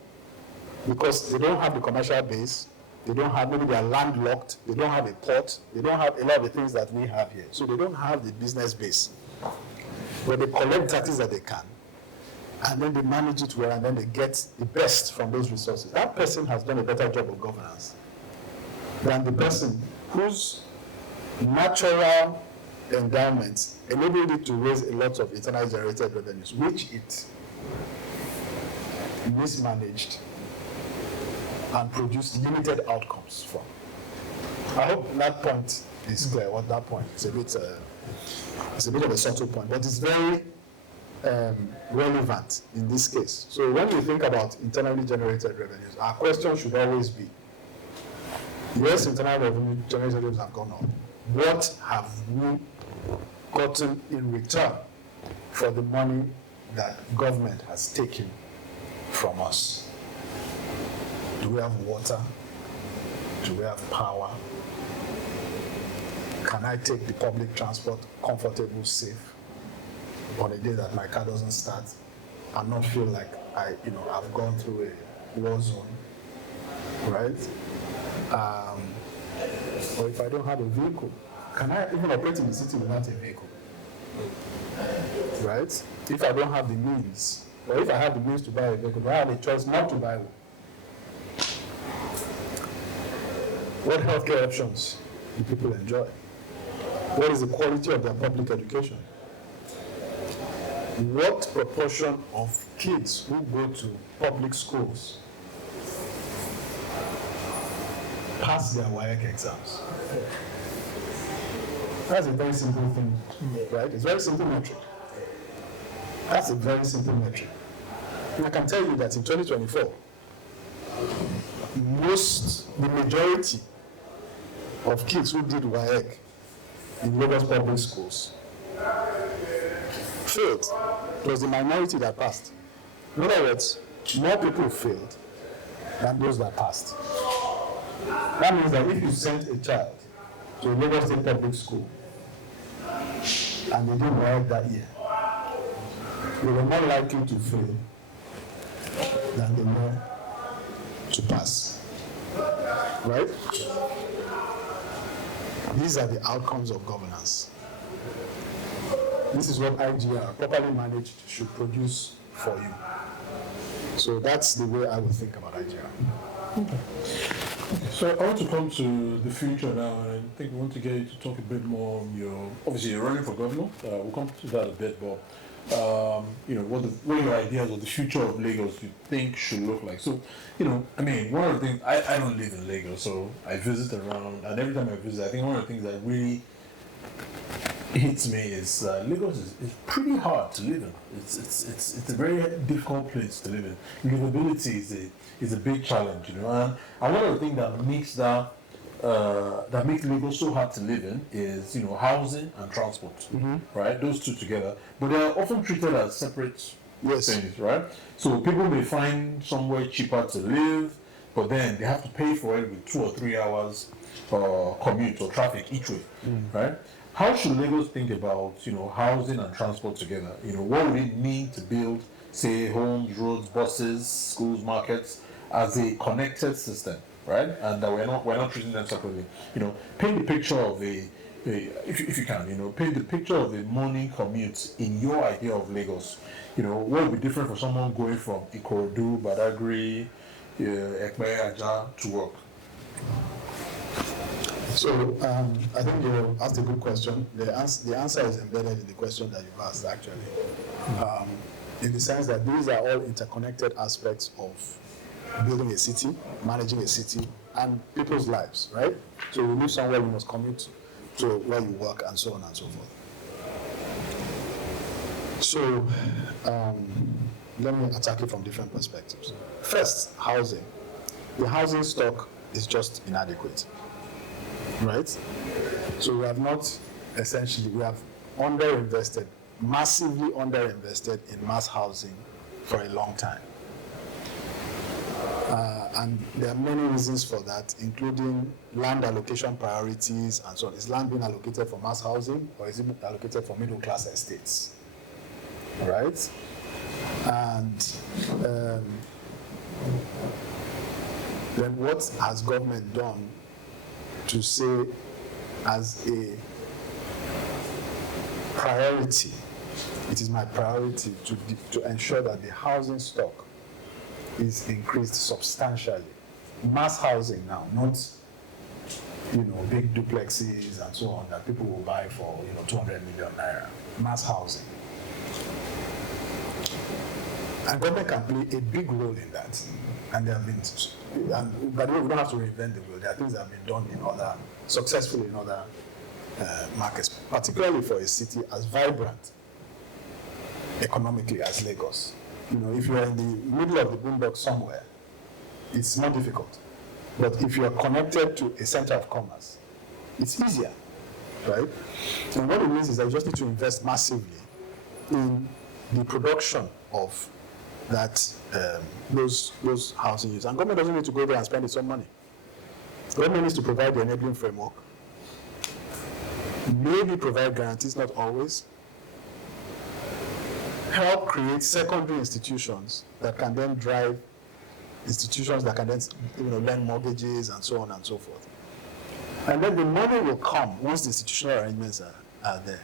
Because they don't have the commercial base, they don't have, maybe they are landlocked, they don't have a port, they don't have a lot of the things that we have here. So they don't have the business base. But they collect taxes that they can. and then they manage it well, and then they get the best from those resources. That person has done a better job of governance than the person whose natural endowments enabled it to raise a lot of internally generated revenues, which it mismanaged and produced limited outcomes from. I hope that point is clear. What that point is a bit of a subtle point, but it's very relevant in this case. So when we think about internally generated revenues, our question should always be: yes, internal revenue generated revenues have gone up. What have we gotten in return for the money that government has taken from us? Do we have water? Do we have power? Can I take the public transport comfortable, safe, on a day that my car doesn't start and not feel like I've gone through a war zone, right? Or if I don't have a vehicle, can I even operate in the city without a vehicle? Right? If I don't have the means, or if I have the means to buy a vehicle, do I have a choice not to buy one? What healthcare options do people enjoy? What is the quality of their public education? What proportion of kids who go to public schools pass their WAEC exams? That's a very simple thing, right? It's a very simple metric. That's a very simple metric. And I can tell you that in 2024, the majority of kids who did WAEC in Lagos public schools failed. It was the minority that passed. In other words, more people failed than those that passed. That means that if you sent a child to a Lagos State public school and they didn't WAEC that year, they were more likely to fail than they were to pass. Right? These are the outcomes of governance. This is what IGR, properly managed, should produce for you. So that's the way I would think about IGR. Okay. So I want to come to the future now, and I think we want to get you to talk a bit more on obviously you're running for governor. We'll come to that a bit, but what are your ideas of the future of Lagos you think should look like? So, one of the things, I don't live in Lagos, so I visit around, and every time I visit, I think one of the things that really hits me is Lagos is pretty hard to live in. It's a very difficult place to live in. Livability is a big challenge, and one of the things that makes Lagos so hard to live in is housing and transport, right? Those two together, but they are often treated as separate things, right? So people may find somewhere cheaper to live, but then they have to pay for it with 2 or 3 hours commute or traffic each way, right? How should Lagos think about housing and transport together? What would it mean to build, say, homes, roads, buses, schools, markets as a connected system, right? And that we're not treating them separately. Paint the picture of if you can, paint the picture of a morning commute in your idea of Lagos. What would be different for someone going from Ikorodu, Badagry, Ekpe, Aja to work? So I think you asked a good question. The answer is embedded in the question that you've asked, actually, in the sense that these are all interconnected aspects of building a city, managing a city, and people's lives, right? So you live somewhere, you must commute to where you work, and so on and so forth. So let me attack it from different perspectives. First, housing. The housing stock is just inadequate. Right? So we have massively underinvested in mass housing for a long time. And there are many reasons for that, including land allocation priorities and so on. Is land being allocated for mass housing, or is it allocated for middle class estates? Right? And then what has government done to say as a priority it is my priority to ensure that the housing stock is increased substantially. Mass housing now, not big duplexes and so on that people will buy for 200 million naira. Mass housing. And government can play a big role in that. And there have been, and by the way, we don't have to reinvent the wheel. There are things that have been done successfully in other markets, particularly for a city as vibrant economically as Lagos. If you're in the middle of the boondocks somewhere, it's more difficult. But if you're connected to a center of commerce, it's easier, right? And what it means is that you just need to invest massively in the production of that those housing units. And government doesn't need to go there and spend its own money. Government needs to provide the enabling framework, maybe provide guarantees, not always, help create secondary institutions that can then drive institutions that can then lend mortgages and so on and so forth. And then the money will come once the institutional arrangements are there.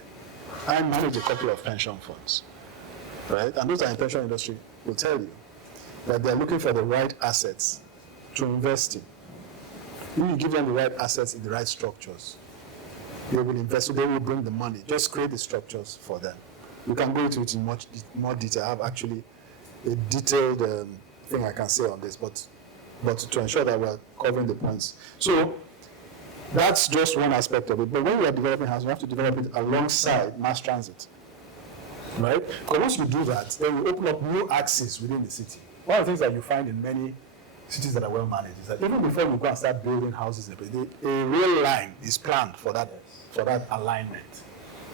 I manage a couple of pension funds, right? And those are in the pension industry will tell you that they're looking for the right assets to invest in. If you give them the right assets in the right structures, they will invest, so they will bring the money. Just create the structures for them. We can go into it in much more detail. I have actually a detailed thing I can say on this, but to ensure that we're covering the points. So that's just one aspect of it. But when we are developing housing, we have to develop it alongside mass transit, right? Because once you do that, then you open up new axes within the city. One of the things that you find in many cities that are well managed is that even before you go and start building houses, a rail line is planned for that alignment.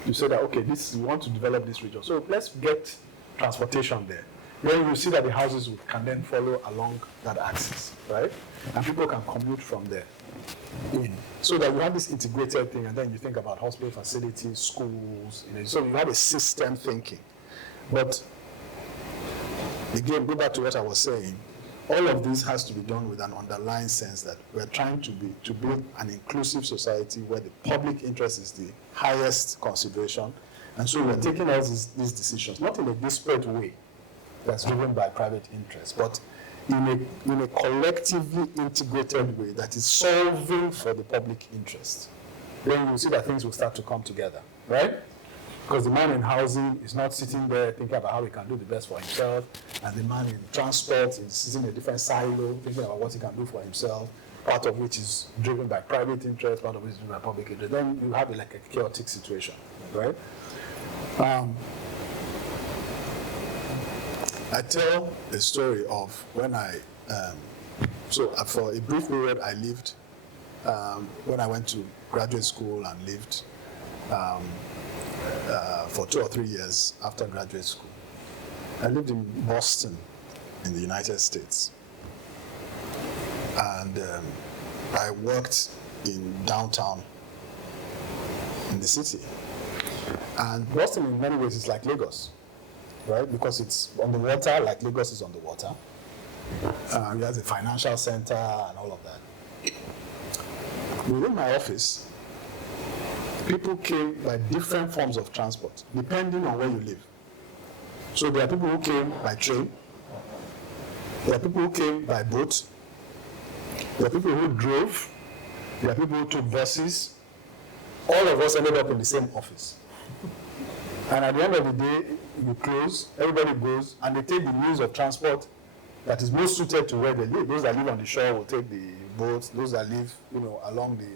You say that, okay, we want to develop this region, so let's get transportation there. Then you see that the houses can then follow along that axis, right? And people can commute from there in. So that you have this integrated thing, and then you think about hospital facilities, schools, so you have a system thinking. But again, go back to what I was saying, all of this has to be done with an underlying sense that we're trying to build an inclusive society where the public interest is the highest consideration. And so we're taking all these decisions, not in a disparate way that's driven by private interests, but in a collectively integrated way that is solving for the public interest. Then you'll see that things will start to come together, right? Because the man in housing is not sitting there thinking about how he can do the best for himself, and the man in transport is sitting in a different silo thinking about what he can do for himself, part of which is driven by private interest, part of which is driven by public interest. Then you have like a chaotic situation, right? I tell a story of when for a brief period I lived, when I went to graduate school and lived for 2 or 3 years after graduate school. I lived in Boston in the United States. And I worked in downtown in the city. And Boston in many ways is like Lagos, right? Because it's on the water, like Lagos is on the water. It has a financial center and all of that. Within my office, people came by different forms of transport, depending on where you live. So there are people who came by train, there are people who came by boat, there are people who drove, there are people who took buses. All of us ended up in the same office. And at the end of the day, you close, everybody goes, and they take the means of transport that is most suited to where they live. Those that live on the shore will take the boats, those that live, along the...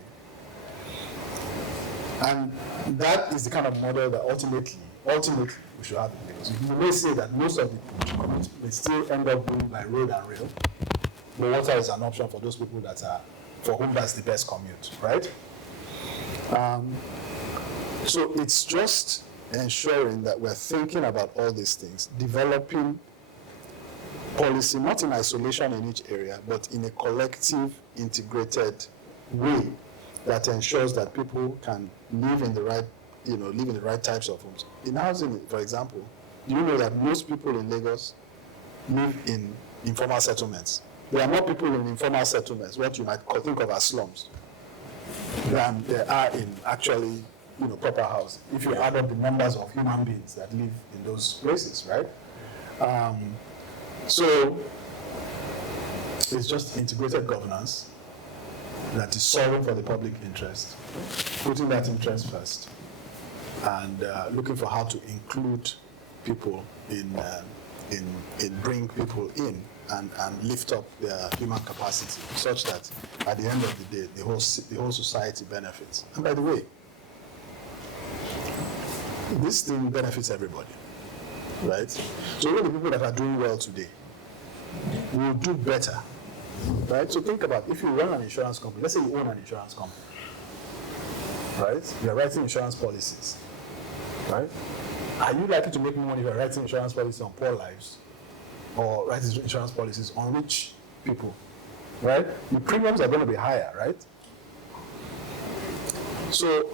And that is the kind of model that ultimately we should have in Lagos. You may say that most of the communities may still end up going by road and rail, but water is an option for those people for whom that's the best commute, right? So it's just ensuring that we're thinking about all these things, developing policy, not in isolation in each area, but in a collective, integrated way that ensures that people can live in the right types of homes. In housing, for example, do you know that most people in Lagos live in informal settlements? There are more people in informal settlements, what you might think of as slums, than there are in actually proper housing. If you add up the numbers of human beings that live in those places, right? So it's just integrated governance that is solving for the public interest, putting that interest first, and looking for how to include people in bring people in and lift up their human capacity, such that at the end of the day, the whole society benefits. And by the way, this thing benefits everybody, right? So even the people that are doing well today will do better, right? So think about, if you run an insurance company, let's say you own an insurance company, right? You're writing insurance policies, right? Are you likely to make more money if you're writing insurance policies on poor lives, or writing insurance policies on rich people, right? The premiums are going to be higher, right? So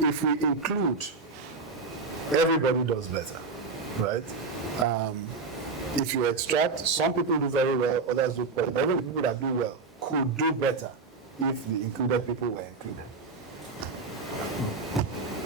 if we include, everybody does better, right? If you extract, some people do very well, others do poorly, but even the people that do well could do better if the included people were included.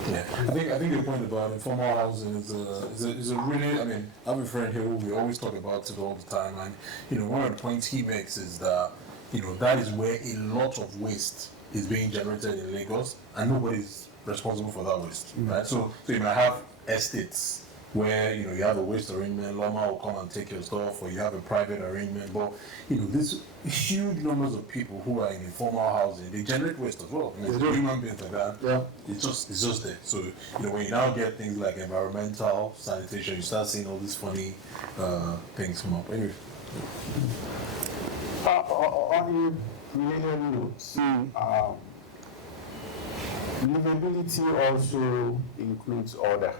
Yeah, I think the point about informal housing is a really, I mean, I have a friend here who we always talk about it all the time, and one of the points he makes is that that is where a lot of waste is being generated in Lagos, and nobody's responsible for that waste, right? So you might have estates where you have a waste arrangement, Loma will come and take your stuff, or you have a private arrangement, but this huge numbers of people who are in informal housing, they generate waste as well. I mean, human beings like that. Yeah. It's just there. So when you now get things like environmental sanitation, you start seeing all these funny things come up. Anyway. On a related note, livability also includes order.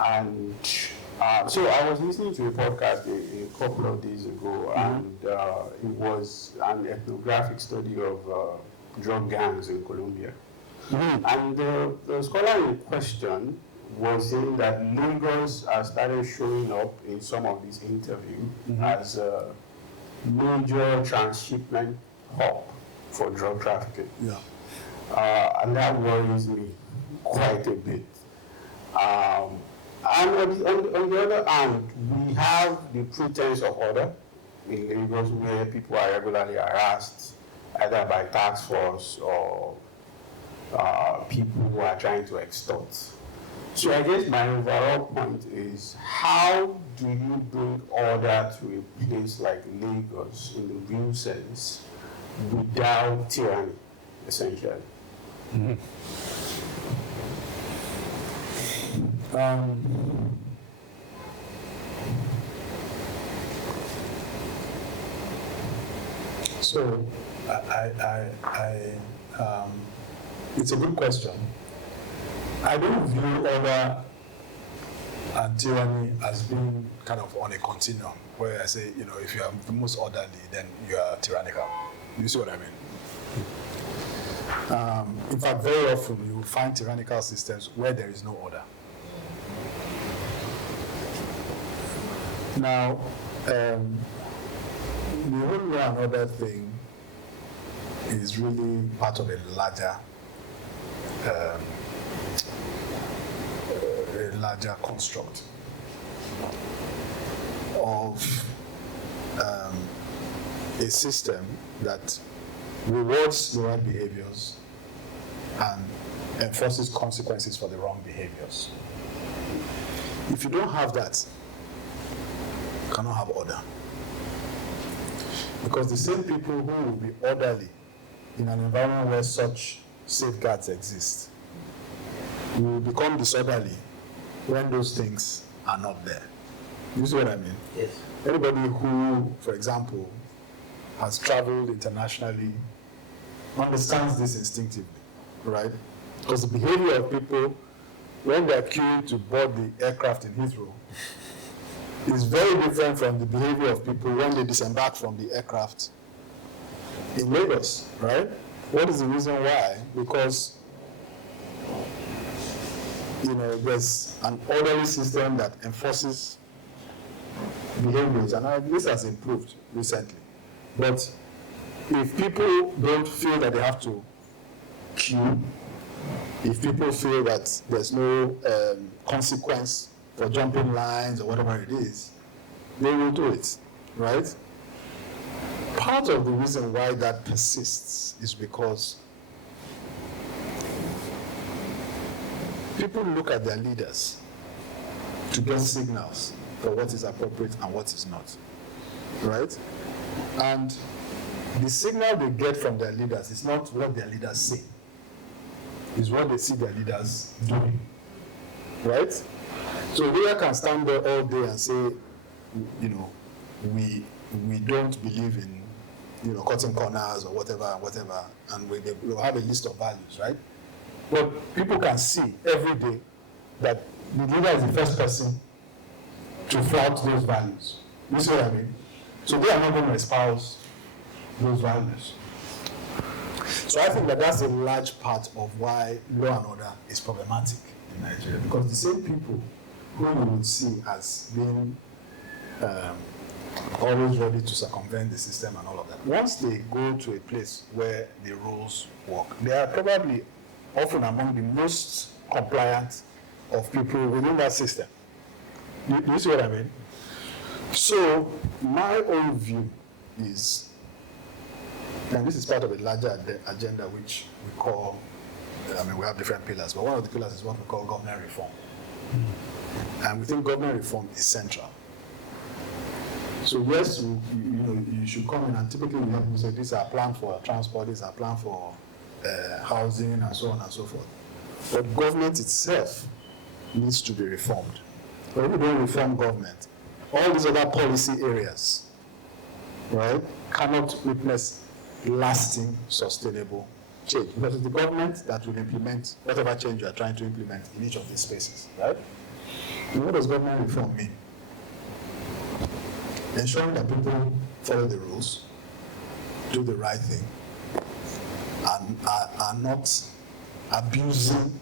And so I was listening to a podcast a couple of days ago, and it was an ethnographic study of drug gangs in Colombia. And the scholar in question was saying that Lagos has started showing up in some of these interviews as a major transshipment hub for drug trafficking. And that worries me quite a bit. And on the other hand, we have the pretense of order in Lagos, where people are regularly harassed, either by task force or people who are trying to extort. So I guess my overall point is, how do you bring order to a place like Lagos in the real sense without tyranny, essentially? So it's a good question. I don't view order and tyranny as being kind of on a continuum, where I say, if you are the most orderly, then you are tyrannical. You see what I mean? In fact, very often you will find tyrannical systems where there is no order. Now, the whole law and order thing is really part of a larger construct of a system that rewards the right behaviors and enforces consequences for the wrong behaviors. If you don't have that, you cannot have order. Because the same people who will be orderly in an environment where such safeguards exist will become disorderly when those things are not there. You see what I mean? Yes. Anybody who, for example, has traveled internationally understands this instinctively, right? Because the behavior of people when they are queuing to board the aircraft in Heathrow is very different from the behavior of people when they disembark from the aircraft in Lagos, right? What is the reason why? Because there's an orderly system that enforces behaviors, and this has improved recently. But if people don't feel that they have to queue, If people feel that there's no consequence for jumping lines or whatever it is, they will do it, right? Part of the reason why that persists is because people look at their leaders to get signals for what is appropriate and what is not, right? And the signal they get from their leaders is not what their leaders say, it's what they see their leaders doing, right? So a leader can stand there all day and say, you know, we don't believe in, you know, cutting corners or whatever, and we'll have a list of values, right? But people can see every day that the leader is the first person to flout those values. You see what I mean? So they are not going to espouse those values. So I think that that's a large part of why law and order is problematic in Nigeria, because the same people who you would see as being always ready to circumvent the system and all of that, once they go to a place where the rules work, they are probably often among the most compliant of people within that system. Do you see what I mean? So my own view is, and this is part of a larger agenda which we call, I mean, we have different pillars, but one of the pillars is what we call government reform. And we think government reform is central. So yes, you should come in and typically we have to say these are planned for transport, these are planned for housing and so on and so forth. But government itself needs to be reformed. But if we don't reform government, all these other policy areas, right, cannot witness lasting, sustainable change. Because it's the government that will implement whatever change you are trying to implement in each of these spaces, right? And what does government reform mean? Ensuring that people follow the rules, do the right thing, and are not abusing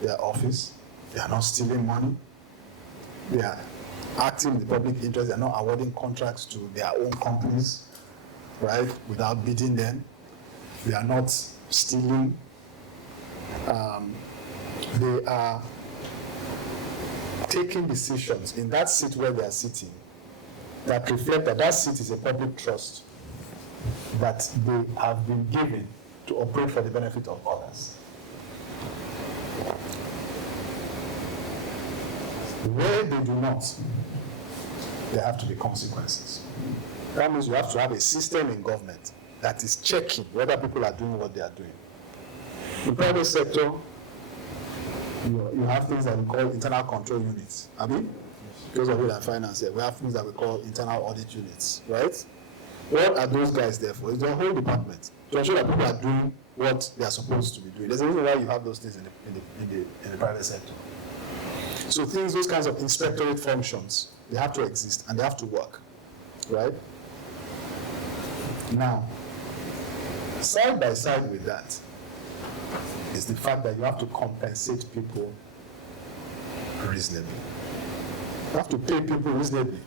their office, they are not stealing money, they are acting in the public interest, they are not awarding contracts to their own companies, right, without bidding them, they are not stealing, they are taking decisions in that seat where they are sitting that reflect that that seat is a public trust that they have been given to operate for the benefit of others. Where they do not, there have to be consequences. That means you have to have a system in government that is checking whether people are doing what they are doing. In the private sector, you have things that we call internal control units. I mean, those of you that are finance here, we have things that we call internal audit units, right? What are those guys there for? It's the whole department to ensure that people are doing what they are supposed to be doing. There's a reason why you have those things in the private sector. So those kinds of inspectorate functions, they have to exist and they have to work, right? Now, side by side with that is the fact that you have to compensate people reasonably. You have to pay people reasonably.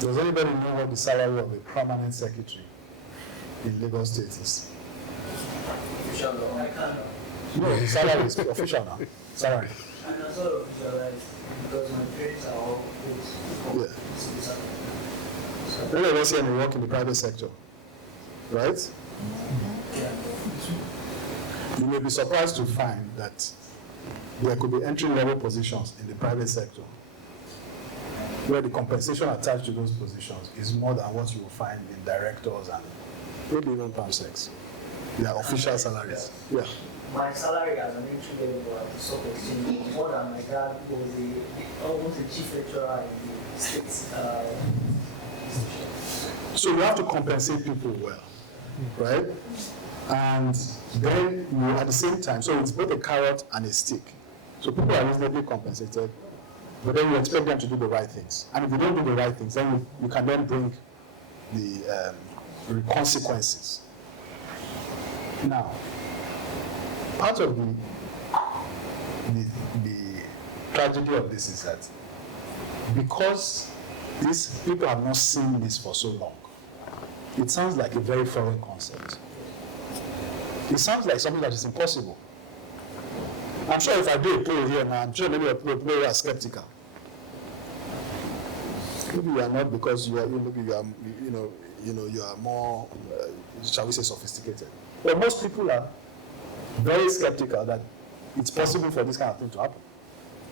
Does anybody know what the salary of a permanent secretary in Lagos State is? Official, I can't. No, the salary is official now. Salary. I'm not sort of visualized because my parents are all Yeah. All of us here may work in the private sector, right? Yeah. You may be surprised to find that there could be entry-level positions in the private sector where the compensation attached to those positions is more than what you will find in directors and maybe even PAMSECs. They are official salaries. Yeah. My salary as an entry level at the stock exchange was more than my dad was almost a chief lecturer in the states. So you have to compensate people well, right? And then you, at the same time, so it's both a carrot and a stick. So people are reasonably compensated, but then you expect them to do the right things. And if they don't do the right things, then you can then bring the consequences. Now, part of the tragedy of this is that because these people have not seen this for so long, it sounds like a very foreign concept. It sounds like something that is impossible. I'm sure if I do a poll here now, I'm sure many people are skeptical. Maybe you are not, because you are more, shall we say, sophisticated. But most people are very skeptical that it's possible for this kind of thing to happen.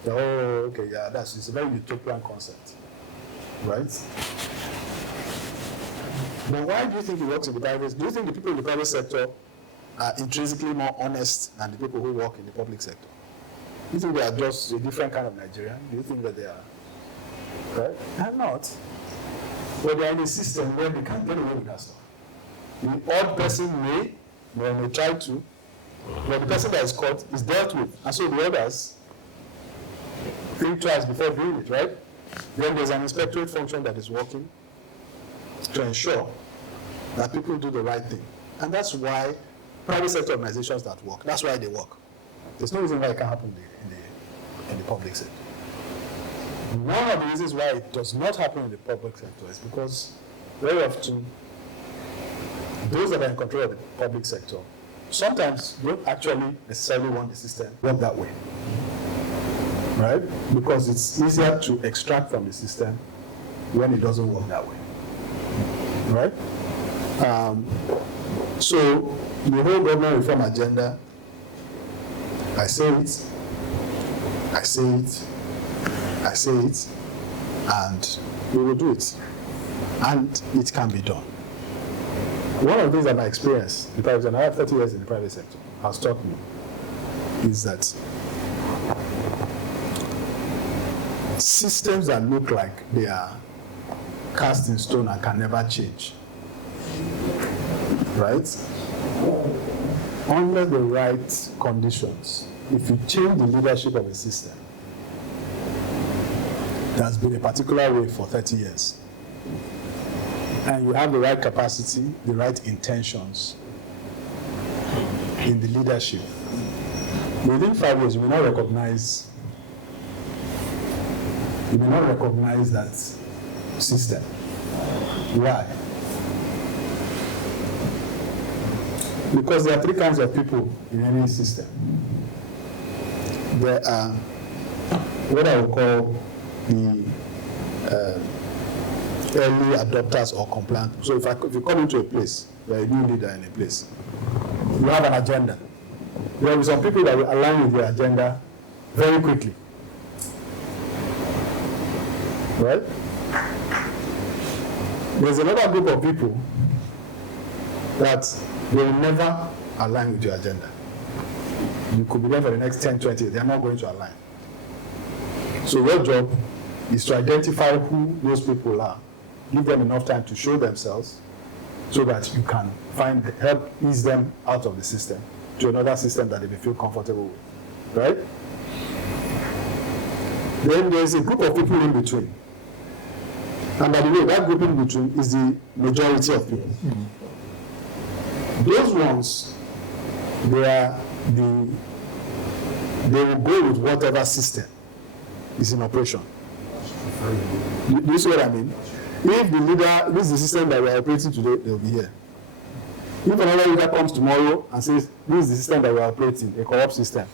Okay, yeah, it's a very utopian concept, right? But why do you think it works in the private? Do you think the people in the private sector are intrinsically more honest than the people who work in the public sector? Do you think they are just a different kind of Nigerian? Do you think that they are? Right? They're not. But they are in a system where they can't get away with that stuff. The odd person may try to, but the person that is caught is dealt with. And so the others think twice before doing it, right? Then there's an inspectorate function that is working to ensure that people do the right thing. And that's why private sector organizations that work, that's why they work. There's no reason why it can't happen in the public sector. One of the reasons why it does not happen in the public sector is because very often those that are in control of the public sector sometimes don't actually necessarily want the system to work that way, right? Because it's easier to extract from the system when it doesn't work that way, right? So the whole government reform agenda, I say it, and we will do it. And it can be done. One of the things that my experience, because I have 30 years in the private sector, has taught me is that systems that look like they are cast in stone and can never change, right? Under the right conditions, if you change the leadership of a system that's been a particular way for 30 years, and you have the right capacity, the right intentions in the leadership, within 5 years you may not recognize that system. Why? Because there are three kinds of people in any system. There are what I would call the early adopters or compliant. So if you come into a place, you're a new leader in a place, you have an agenda. There will be some people that will align with your agenda very quickly. Right? There's another group of people that they will never align with your agenda. You could be there for the next 10, 20 years, they are not going to align. So your job is to identify who those people are, give them enough time to show themselves so that you can help ease them out of the system to another system that they may feel comfortable with, right? Then there's a group of people in between. And by the way, that group in between is the majority of people. Those ones, they will go with whatever system is in operation. Do you see what I mean? If the leader, this is the system that we are operating today, they'll be here. If another leader comes tomorrow and says, this is the system that we are operating, a corrupt system,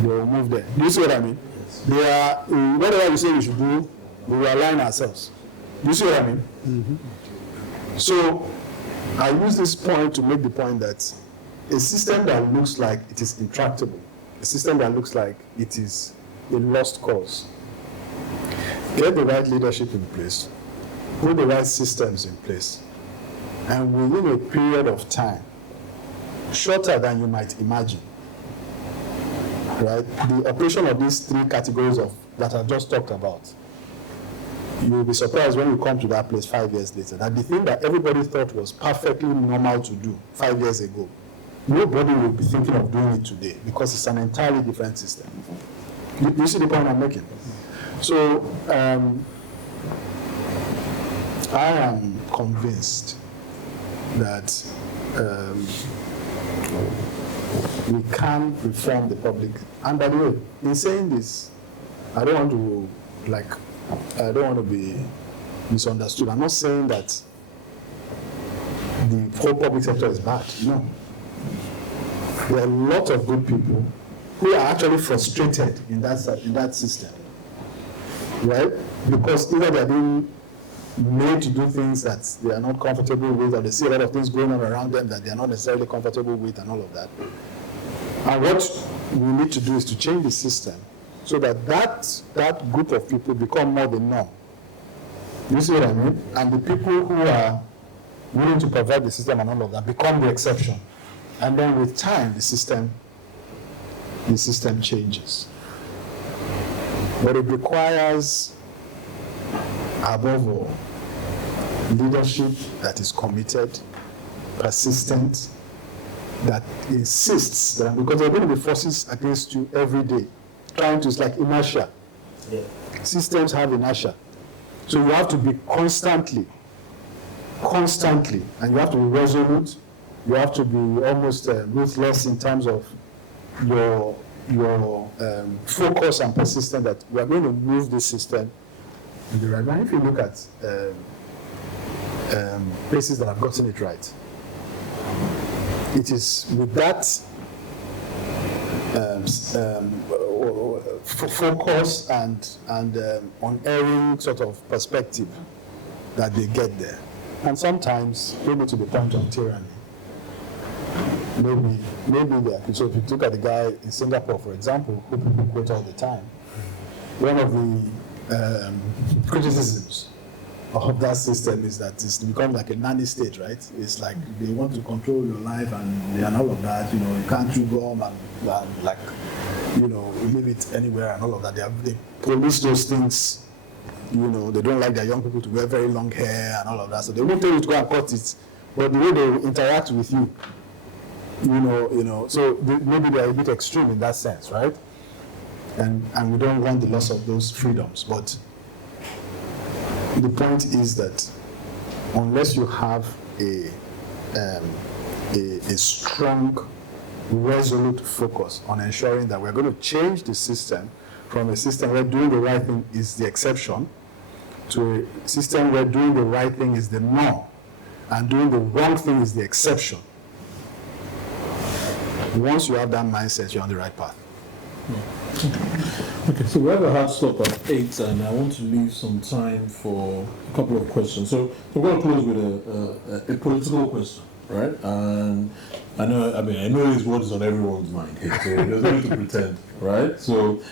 they will move there. Do you see what I mean? Yes. They are, whatever you say we should do, we will align ourselves. Do you see what I mean? Mm-hmm. So, I use this point to make the point that a system that looks like it is intractable, a system that looks like it is a lost cause, get the right leadership in place, put the right systems in place, and within a period of time, shorter than you might imagine, right? The operation of these three categories that I just talked about, you will be surprised when you come to that place 5 years later, that the thing that everybody thought was perfectly normal to do 5 years ago, nobody will be thinking of doing it today because it's an entirely different system. You see the point I'm making? So, I am convinced that we can reform the public. And by the way, in saying this, I don't want to be misunderstood. I'm not saying that the whole public sector is bad. No. There are a lot of good people who are actually frustrated in that system, right? Because either they're being made to do things that they are not comfortable with, or they see a lot of things going on around them that they are not necessarily comfortable with, and all of that. And what we need to do is to change the system so that that group of people become more the norm. You see what I mean? And the people who are willing to provide the system and all of that become the exception. And then with time, the system changes. But it requires, above all, leadership that is committed, persistent, that insists that, because there are going to be forces against you every day, it's like inertia. Yeah. Systems have inertia. So you have to be constantly, and you have to be resolute. You have to be almost ruthless in terms of your focus and persistence that we are going to move this system in the right way. If you look at places that have gotten it right, it is with that focus and unerring sort of perspective that they get there. And sometimes, maybe to the point of tyranny, maybe there. So if you look at the guy in Singapore, for example, who people quote all the time, one of the criticisms of that system is that it's become like a nanny state, right? It's like they want to control your life and all of that. You know, you can't chew gum and like, you know, leave it anywhere and all of that. They police those things. You know, they don't like their young people to wear very long hair and all of that. So they won't tell you to go and cut it, but the way they interact with you, you know. So maybe they're a bit extreme in that sense, right? And we don't want the loss of those freedoms, but the point is that unless you have a strong, resolute focus on ensuring that we're going to change the system from a system where doing the right thing is the exception to a system where doing the right thing is the norm and doing the wrong thing is the exception. Once you have that mindset, you're on the right path. Okay, so we have a hard stop at 8, and I want to leave some time for a couple of questions. So we're going to close with a political question, right? And I know this word is on everyone's mind here, so there's no need to pretend, right? So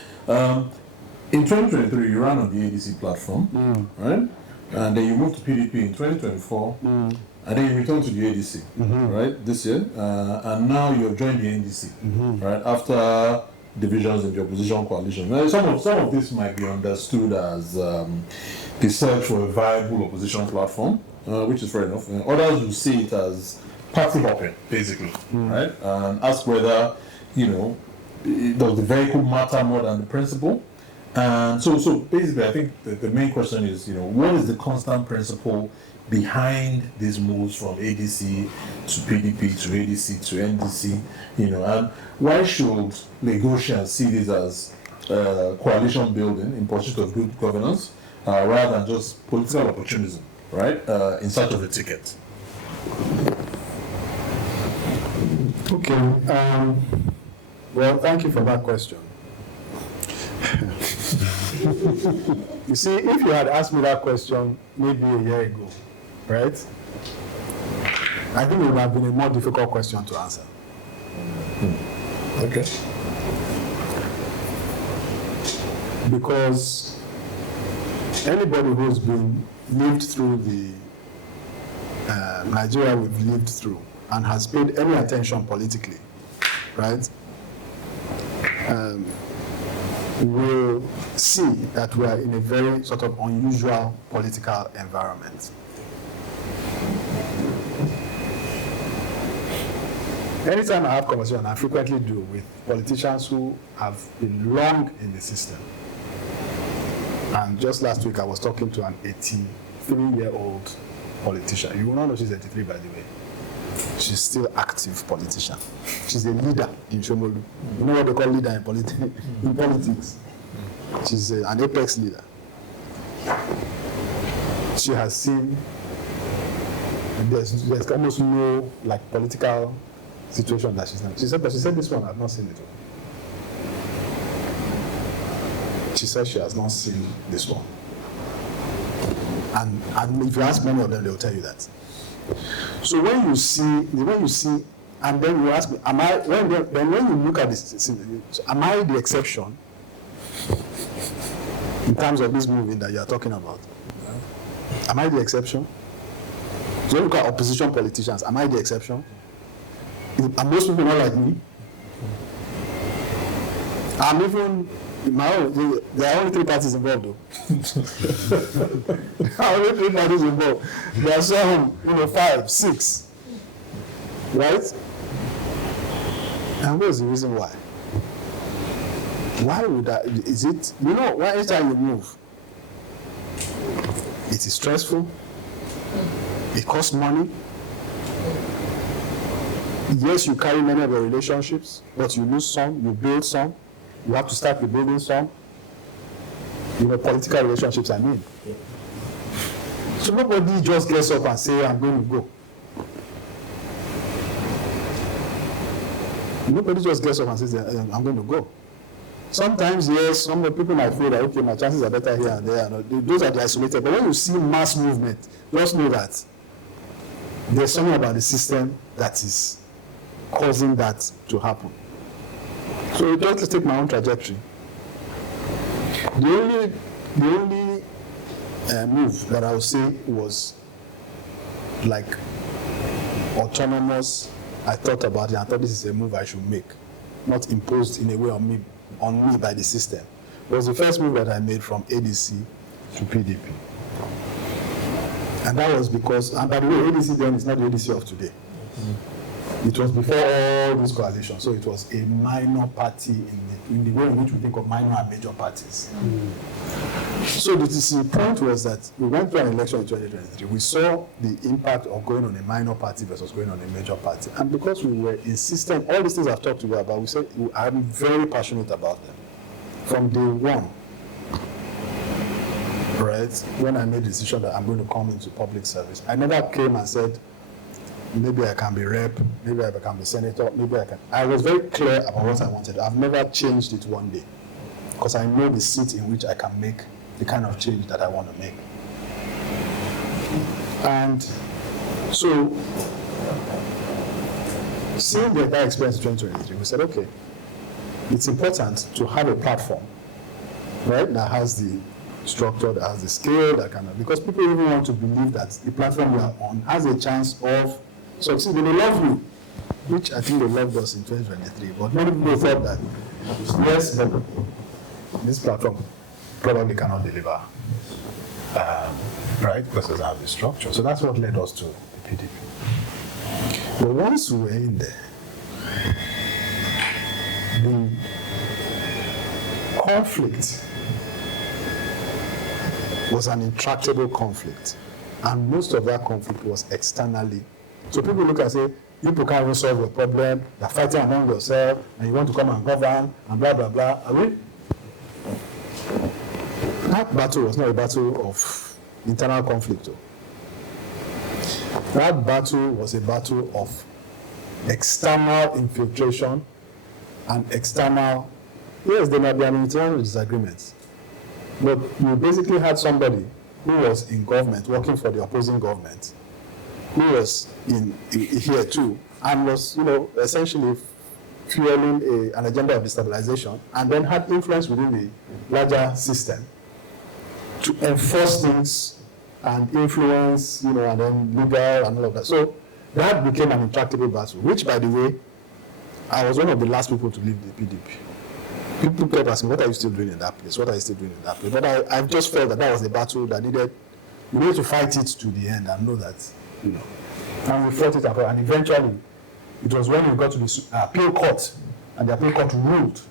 in 2023, you ran on the ADC platform, right? And then you moved to PDP in 2024, and then you returned to the ADC, right, this year. And now you have joined the NDC, right, after divisions in the opposition coalition. Now, some of this might be understood as the search for a viable opposition platform, which is fair enough. And others will see it as party hopping, basically, right? And ask whether, you know, does the vehicle matter more than the principle? And so basically, I think the main question is, you know, what is the constant principle behind these moves from ADC to PDP to ADC to NDC, you know, and why should Lagosians see this as coalition building in pursuit of good governance rather than just political opportunism, right, in search of a ticket? Okay. Well, thank you for that question. You see, if you had asked me that question maybe a year ago, right, I think it would have been a more difficult question to answer. Okay. Because anybody who's been lived through the Nigeria we've lived through and has paid any attention politically, right, will see that we are in a very sort of unusual political environment. Anytime I have conversation, I frequently do with politicians who have been long in the system. And just last week I was talking to an 83-year-old politician. You will not know she's 83, by the way. She's still active politician. She's a leader in Shomolu. You know what they call leader in politics? She's an apex leader. She has seen there's almost no like political situation that she's not. She said this one, I've not seen it. She said she has not seen this one. And if you ask many of them, they will tell you that. So when you see, and then you ask me, when you look at this, am I the exception in terms of this moving that you are talking about? Am I the exception? So when you look at opposition politicians, am I the exception? Are most people not like me? I'm even in my own. There are only 3 parties involved, though. There are only 3 parties involved. There are some, 5, 6, right? And what's the reason why? Why would that? Is it? Why each time you move, it is stressful. It costs money. Yes, you carry many of your relationships, but you lose some, you build some, you have to start rebuilding some. Political relationships, I mean. So nobody just gets up and say, I'm going to go. Nobody just gets up and says, I'm going to go. Sometimes, yes, some people might feel that, okay, my chances are better here and there. Those are the isolated. But when you see mass movement, just know that there's something about the system that is causing that to happen. So just to take my own trajectory. The only move that I would say was like autonomous. I thought about it and I thought this is a move I should make, not imposed in a way on me by the system. It was the first move that I made from ADC to PDP. And that was because, and by the way, ADC then is not the ADC of today. It was before all this coalition, so it was a minor party in the way in which we think of minor and major parties. So the point was that we went through an election in 2023. We saw the impact of going on a minor party versus going on a major party. And because we were insistent, all these things I've talked to you about, we said I'm very passionate about them. From day one, right, when I made the decision that I'm going to come into public service, I never came and said, maybe I can be rep, maybe I can be senator, maybe I can. I was very clear about what I wanted. I've never changed it one day because I know the seat in which I can make the kind of change that I want to make. And so, seeing the entire experience in 2023, we said, okay, it's important to have a platform, right, that has the structure, that has the scale, that kind of, because people even want to believe that the platform we are on has a chance of succeeding. They love you, which I think they loved us in 2023, but many people thought that, yes, but this platform probably cannot deliver, right, because it doesn't have the structure. So that's what led us to the PDP. But once we were in there, the conflict was an intractable conflict, and most of that conflict was externally. So people look and say, people can't even solve your problem, you're fighting among yourself, and you want to come and govern, and blah, blah, blah. Are we? That battle was not a battle of internal conflict. That battle was a battle of external infiltration and external, yes, there might be an internal disagreement. But you basically had somebody who was in government, working for the opposing government, who was in here too, and was, essentially fueling an agenda of destabilization, and then had influence within the larger system to enforce things and influence, and then legal and all of that. So that became an intractable battle, which, by the way, I was one of the last people to leave the PDP. People kept asking, what are you still doing in that place? What are you still doing in that place? But I just felt that was a battle that you needed to fight it to the end and know that, And we fought it out. And eventually, it was when we got to the appeal court, and the appeal court ruled,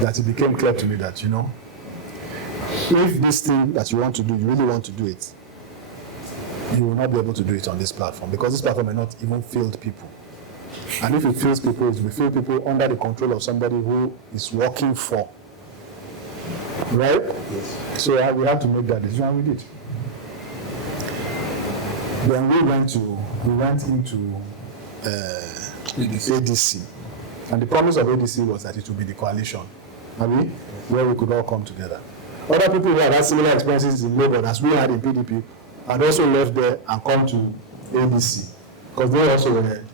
that it became clear to me that, if this thing that you want to do, you really want to do it, you will not be able to do it on this platform, because this platform may not even field people. And if it fills people, it will fill people under the control of somebody who is working for. Right? Yes. So we had to make that decision, and we did. Then we went into ADC. And the promise of ADC was that it would be the coalition, where we could all come together. Other people who had similar experiences in Labour as we had in PDP had also left there and come to ADC because they also were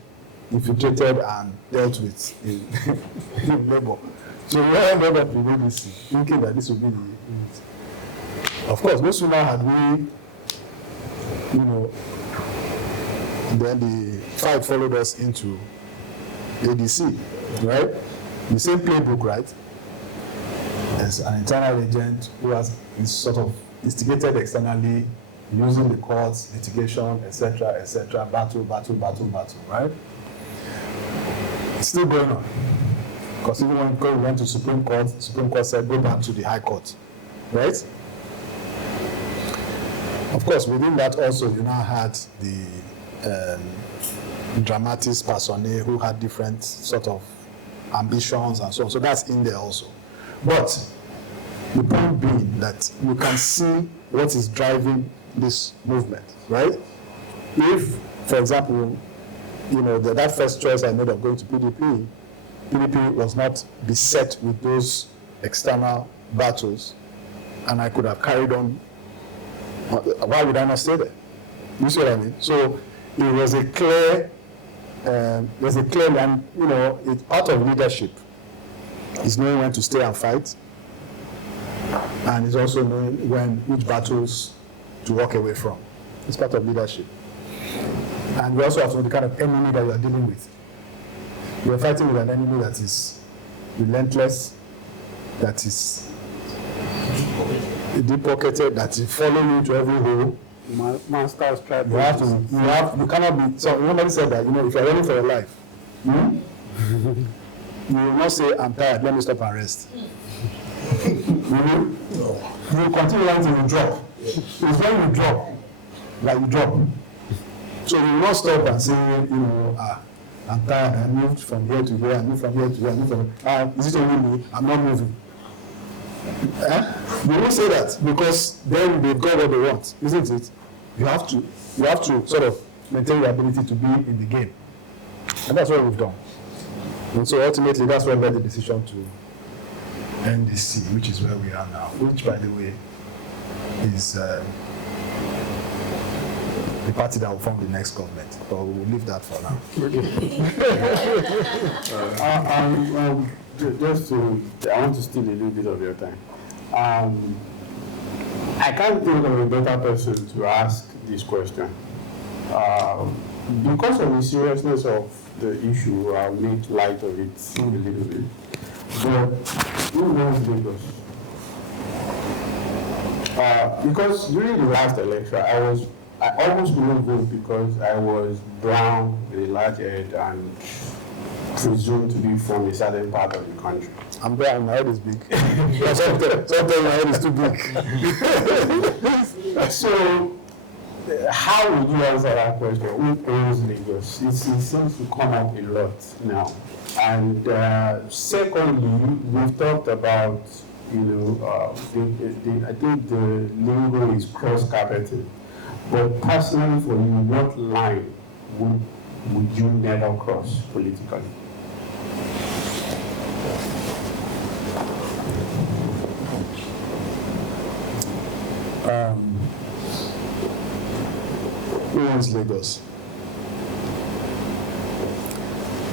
infiltrated and dealt with in Labour. So we ended up in ADC thinking that this would be the. Of course, no sooner had we, then the fight followed us into ADC, right? The same playbook, right? There's an internal agent who is sort of instigated externally using the courts, litigation, etc., battle, right? It's still going on. Because even when we went to Supreme Court said go back to the High Court, right? Of course, within that also, you now had the dramatists personnel who had different sort of ambitions and so on. So that's in there also. But the point being that you can see what is driving this movement, right? If, for example, that first choice I made of going to PDP was not beset with those external battles, and I could have carried on, why would I not stay there? You see what I mean? So it was a clear, and it's part of leadership. It's knowing when to stay and fight, and it's also knowing which battles to walk away from. It's part of leadership. And you also have to know the kind of enemy that you are dealing with. You are fighting with an enemy that is relentless, that is deep-pocketed, that is following you to every hole. Master strike. You cannot be. So nobody said that. If you're running for your life, you will not say, "I'm tired. Let me stop and rest." You will continue until you drop. It's when you drop that you drop. So you will not stop and say, I'm tired. I moved from here to here. I moved from here to here. I moved from. Is it only me? I'm not moving. You won't say that because then they've got what they want, isn't it? You have to sort of maintain your ability to be in the game, and that's what we've done. And so ultimately, that's what led the decision to NDC, which is where we are now. Which, by the way, is the party that will form the next government. But we'll leave that for now. I want to steal a little bit of your time. I can't think of a better person to ask this question. Because of the seriousness of the issue, I'll make light of it a little bit. But who knows Lagos? Because during the last election, I almost couldn't vote because I was brown with a large head and presumed to be from a certain part of the country. I'm brown, my head is big. Sometimes my head is too big. So, how would you answer that question? Who owns Lagos? It seems to come up a lot now. And secondly, we've talked about, I think the lingo is cross-carpeting. But personally for you, what line would you never cross politically? Who owns Lagos?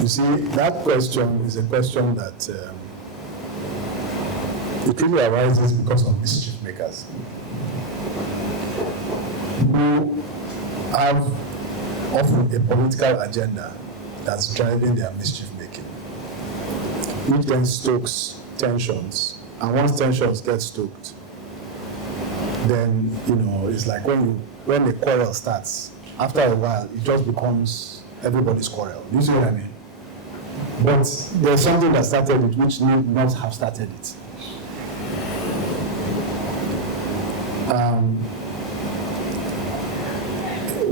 You see, that question is a question that it really arises because of mischief makers who have often a political agenda that's driving their mischief making, which then stokes tensions. And once tensions get stoked, then it's like when the quarrel starts. After a while, it just becomes everybody's quarrel. You see what I mean? But there's something that started it, which need not have started it.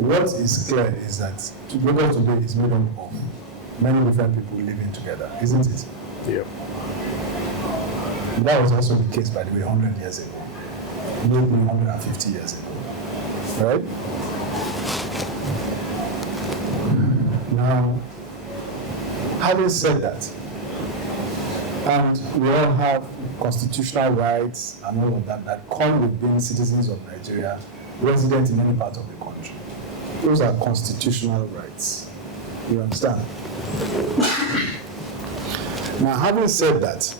What is clear is that Lagos today is made up of many different people living together, isn't it? Yeah. That was also the case, by the way, 100 years ago, maybe 150 years ago, right? Now, having said that, and we all have constitutional rights and all of that that come with being citizens of Nigeria, resident in any part of the country. Those are constitutional rights. You understand? Now, having said that,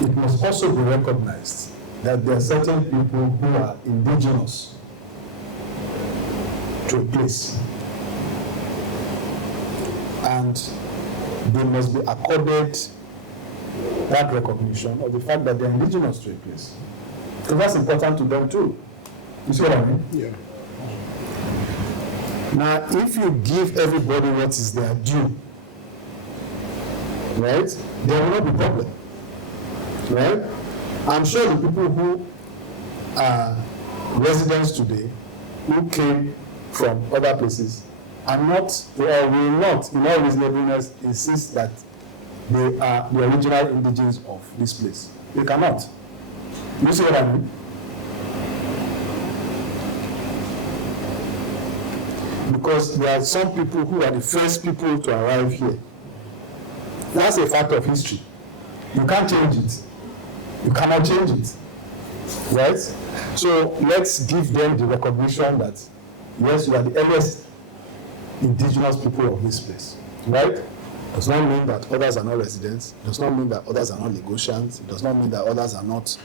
it must also be recognized that there are certain people who are indigenous to a place, and they must be accorded that recognition of the fact that they're indigenous to a place. Because that's important to them too. You see what I mean? Yeah. Now, if you give everybody what is their due, right, there will not be problem. Right? I'm sure the people who are residents today, who came from other places, are not, or will not, in all reasonableness, insist that they are the original indigenes of this place. They cannot. You see what I mean? Because there are some people who are the first people to arrive here. That's a fact of history. You can't change it. You cannot change it. Right? So let's give them the recognition that, yes, you are the earliest indigenous people of this place. Right? Does not mean that others are not residents. Does not mean that others are not Lagosians. It does not mean that others are not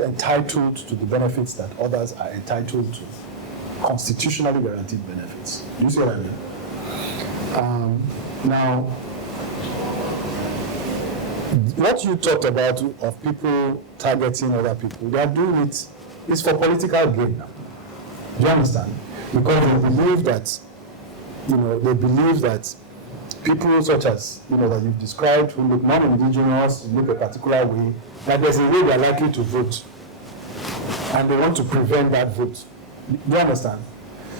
entitled to the benefits that others are entitled to. Constitutionally guaranteed benefits. Do you see what I mean? Now, what you talked about of people targeting other people, they are doing it, it's for political gain now. Do you understand? Because they believe that, they believe that people such as, that you've described, who look non-indigenous, who look a particular way, that there's a way they're likely to vote. And they want to prevent that vote. Do you understand?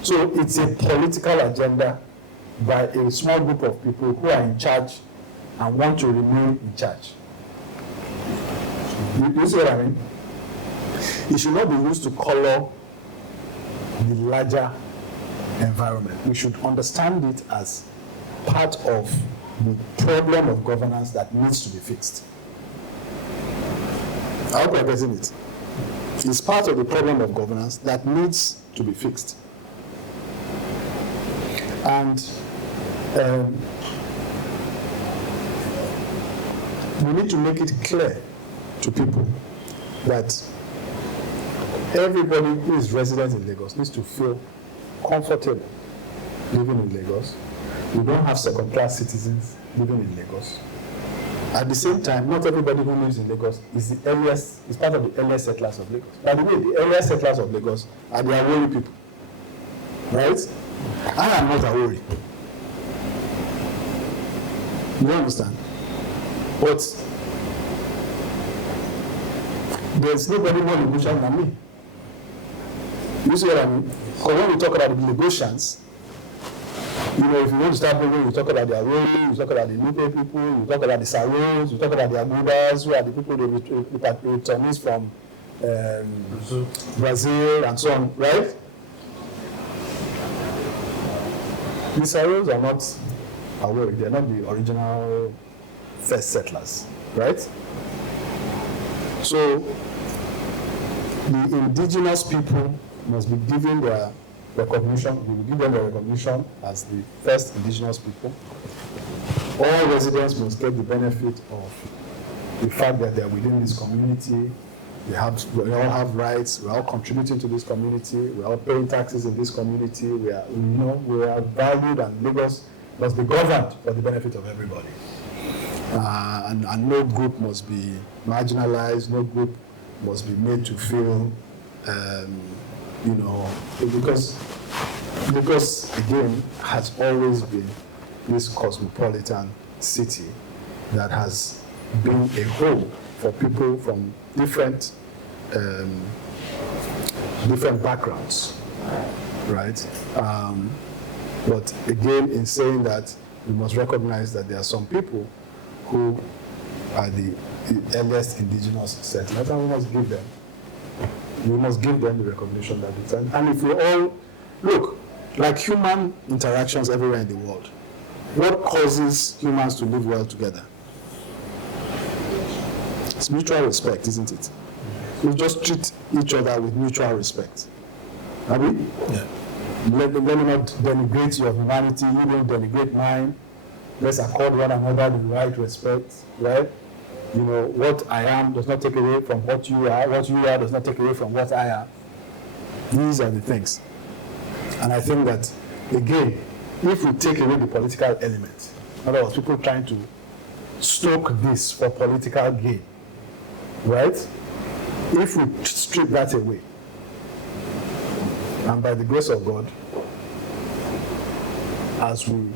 So it's a political agenda by a small group of people who are in charge and want to remain in charge. You see what I mean? It should not be used to color the larger environment. We should understand it as part of the problem of governance that needs to be fixed. I hope you're getting it. It's part of the problem of governance that needs to be fixed. And we need to make it clear to people that everybody who is resident in Lagos needs to feel comfortable living in Lagos. We don't have second-class citizens living in Lagos. At the same time, not everybody who lives in Lagos is part of the earliest settlers of Lagos. By the way, the earliest settlers of Lagos are the Awori people. Right? I am not Awori. You understand? But there's nobody more Lagosian than me. You see what I mean? Because when we talk about the Lagosians, if you want to start moving, you talk about the Awori, you talk about the Nupe people, you talk about the Saros, you talk about the Agudas, who are the people who returnees from Brazil and so on, right? The Saros are not Awori, they're not the original first settlers, right? So the indigenous people must be given their recognition. We will give them the recognition as the first indigenous people. All residents must get the benefit of the fact that they are within this community. We all have rights. We are all contributing to this community. We are all paying taxes in this community. We are valued, and Lagos must be governed for the benefit of everybody. And no group must be marginalized. No group must be made to feel, because Lagos, again, has always been this cosmopolitan city that has been a home for people from different backgrounds, right? But again, in saying that, we must recognize that there are some people who are the earliest indigenous settlers, and we must give them We must give them the recognition that it's, and if we all look like human interactions everywhere in the world, what causes humans to live well together? It's mutual respect, isn't it? We just treat each other with mutual respect. Have we? Yeah. Let me not denigrate your humanity, you don't denigrate mine. Let's accord one another the right respect, right? You know, what I am does not take away from what you are does not take away from what I am. These are the things. And I think that, again, if we take away the political element, in other words, people trying to stoke this for political gain, right? If we strip that away, and by the grace of God, as we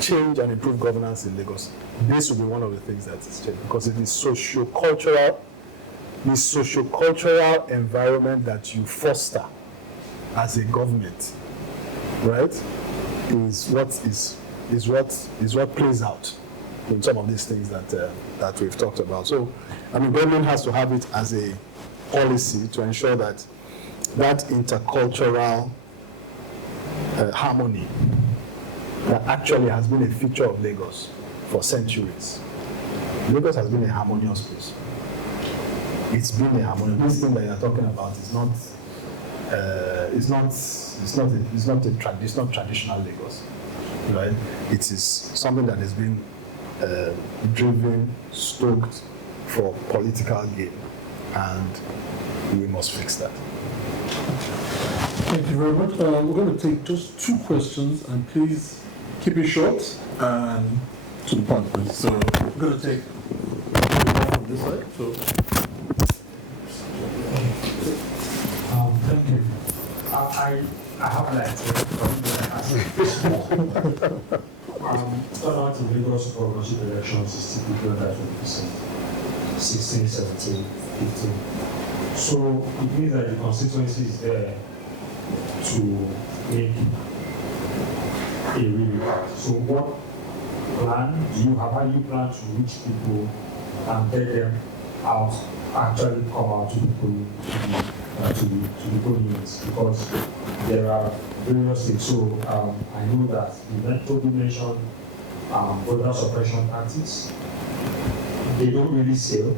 change and improve governance in Lagos, this will be one of the things that is changed, because it is socio-cultural environment that you foster as a government, right? Is what plays out in some of these things that we've talked about. So, I mean, government has to have it as a policy to ensure that intercultural harmony that actually has been a feature of Lagos for centuries. Lagos has been a harmonious place. It's been a harmonious. This thing that you're talking about is not traditional Lagos, right? It is something that has been driven, stoked for political gain, and we must fix that. Thank you very much. We're going to take just 2 questions, and please keep it short and to the point, please. So we're going to take one from this side. So. Thank you. I have like turnout in Lagos governorship elections is typically under 20%, 16, 17, 15. So it means that the constituency is there to make a real impact. So what plan do you have? How do you plan to reach people and get them out, actually come out to the polling units? Because there are various things. So I know that you mentioned voter suppression tactics. They don't really sell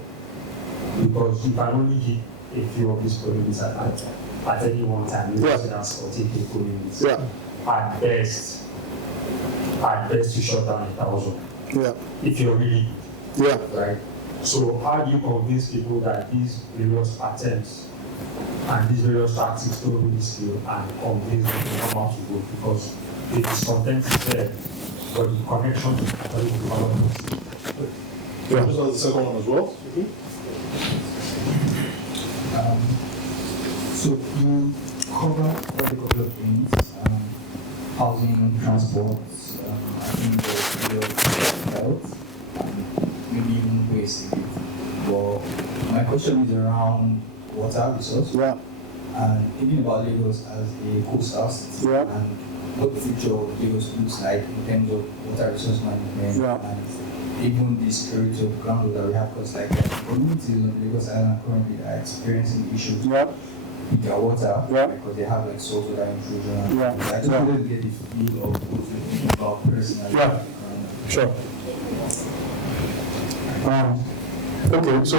because you can only hit a few of these polling units at any one time. You just ask for taking polling units. Yeah. At best you shut down 1,000. Yeah. If you're really right. So how do you convince people that these various attempts and these various tactics don't really skill and convince them to come out to vote? Because the discontent is there, but the connection is actually development. Yeah, this was the second one as well. So you cover quite a couple of things: housing, transport, I think the health, maybe even waste. But my question is around water resource. Yeah. And thinking about Lagos as a coastal city, and what the future of Lagos looks like in terms of water resource management, and even the security of groundwater that we have, because like communities on Lagos Island currently are experiencing issues with their water, because they have like saltwater intrusion. I just wanted to get the feel of what you're thinking about personally. Sure. Okay, so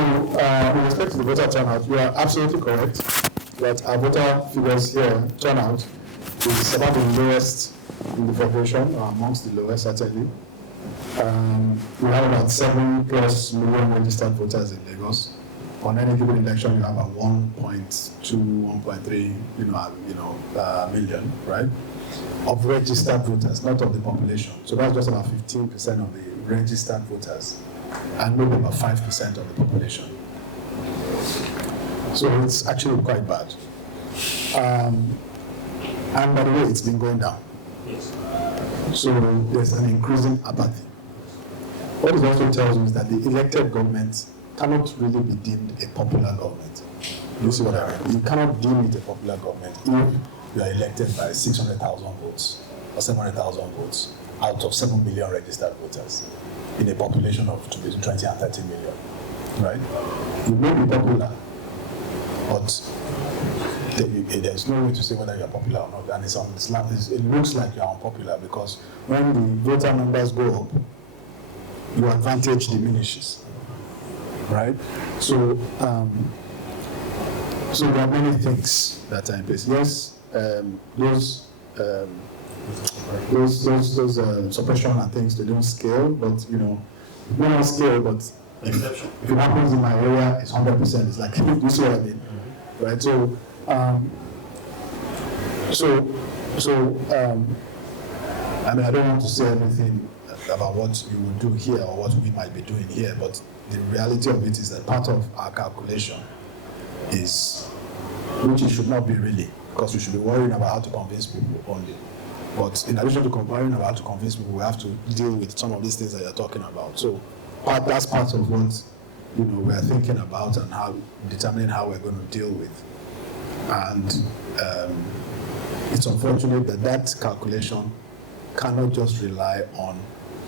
with respect to the voter turnout, you are absolutely correct that our voter figures here, turnout, is about the lowest in the federation, or amongst the lowest certainly. We have about 7+ million registered voters in Lagos. On any given election, you have about 1.2, 1.3, million, right? Of registered voters, not of the population. So that's just about 15% of the registered voters, and maybe about 5% of the population. So it's actually quite bad. And by the way, it's been going down. So there's an increasing apathy. What it also tells you is that the elected government cannot really be deemed a popular government. You see what I mean? You cannot deem it a popular government if you are elected by 600,000 votes or 700,000 votes out of 7 million registered voters in a population of between 20 and 30 million. right? You may be popular, but there's no way to say whether you're popular or not. And it looks like you're unpopular because when the voter numbers go up, your advantage diminishes, right? So, so there are many things that are in place. Yes, those suppression and things, they don't scale, but they don't scale, but if it happens in my area, it's 100%. It's like, you see what I mean, right? So, I mean, I don't want to say anything about what you will do here or what we might be doing here, but the reality of it is that part of our calculation is, which it should not be really, because we should be worrying about how to convince people only. But in addition to worrying about how to convince people, we have to deal with some of these things that you're talking about. So that's part of what we're thinking about and how determining how we're going to deal with. And it's unfortunate that calculation cannot just rely on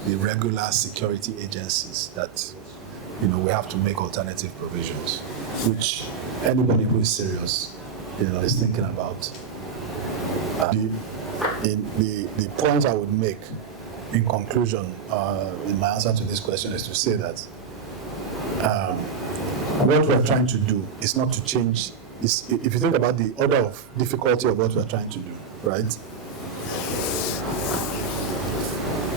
the regular security agencies, that we have to make alternative provisions, which anybody who is serious is thinking about. The point I would make in conclusion in my answer to this question is to say that what we're trying to do is not to change. If you think about the order of difficulty of what we're trying to do, right?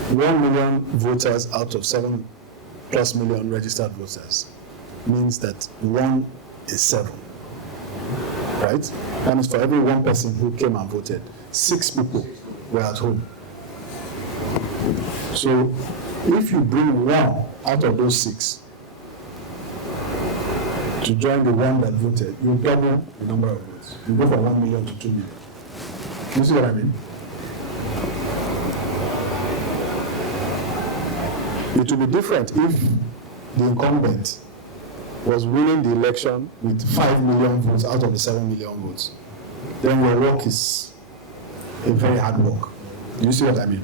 1 million voters out of 7+ million registered voters means that 1 is 7, right? That means for every 1 person who came and voted, 6 people were at home. So if you bring 1 out of those 6 to join the 1 that voted, you double the number of votes. You go from 1 million to 2 million. You see what I mean? It would be different if the incumbent was winning the election with 5 million votes out of the 7 million votes. Then your work is a very hard work. You see what I mean?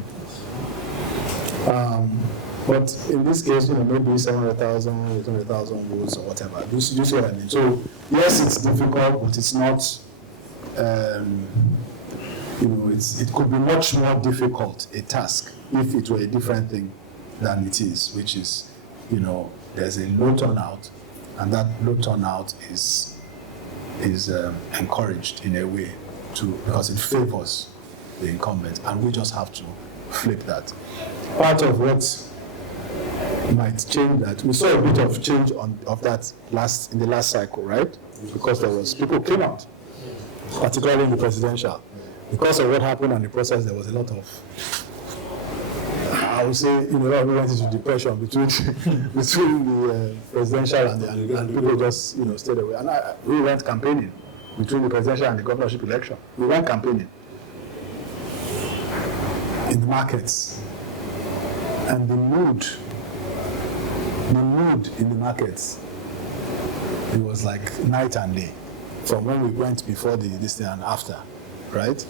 But in this case, maybe 700,000, 800,000 votes or whatever. You see what I mean? So yes, it's difficult, but it's not. It could be much more difficult a task if it were a different thing than it is, which is, there's a low turnout, and that low turnout is encouraged in a way because it favors the incumbent, and we just have to flip that. Part of what might change that, we saw a bit of change of that in the last cycle, right? Because there was people came out, particularly in the presidential. Because of what happened in the process, there was a lot of, I would say, we went into depression between the presidential and people just stayed away. And we went campaigning between the presidential and the governorship election. We went campaigning in the markets, and the mood in the markets, it was like night and day from when we went before this thing and after, right?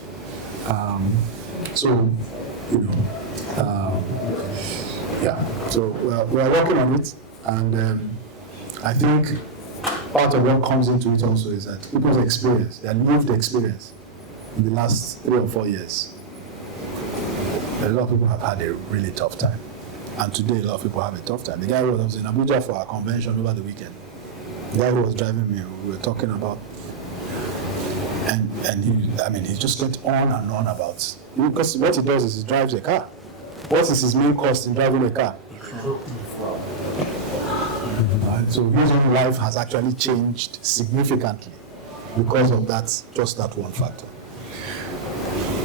So we're working on it, and I think part of what comes into it also is that people's experience, their lived experience in the last 3 or 4 years. A lot of people have had a really tough time, and today a lot of people have a tough time. The guy who was in Abuja for our convention over the weekend, the guy who was driving me, we were talking about, and he just went on and on about, because what he does is he drives a car. What is his main cost in driving a car? And so his own life has actually changed significantly because of just that one factor.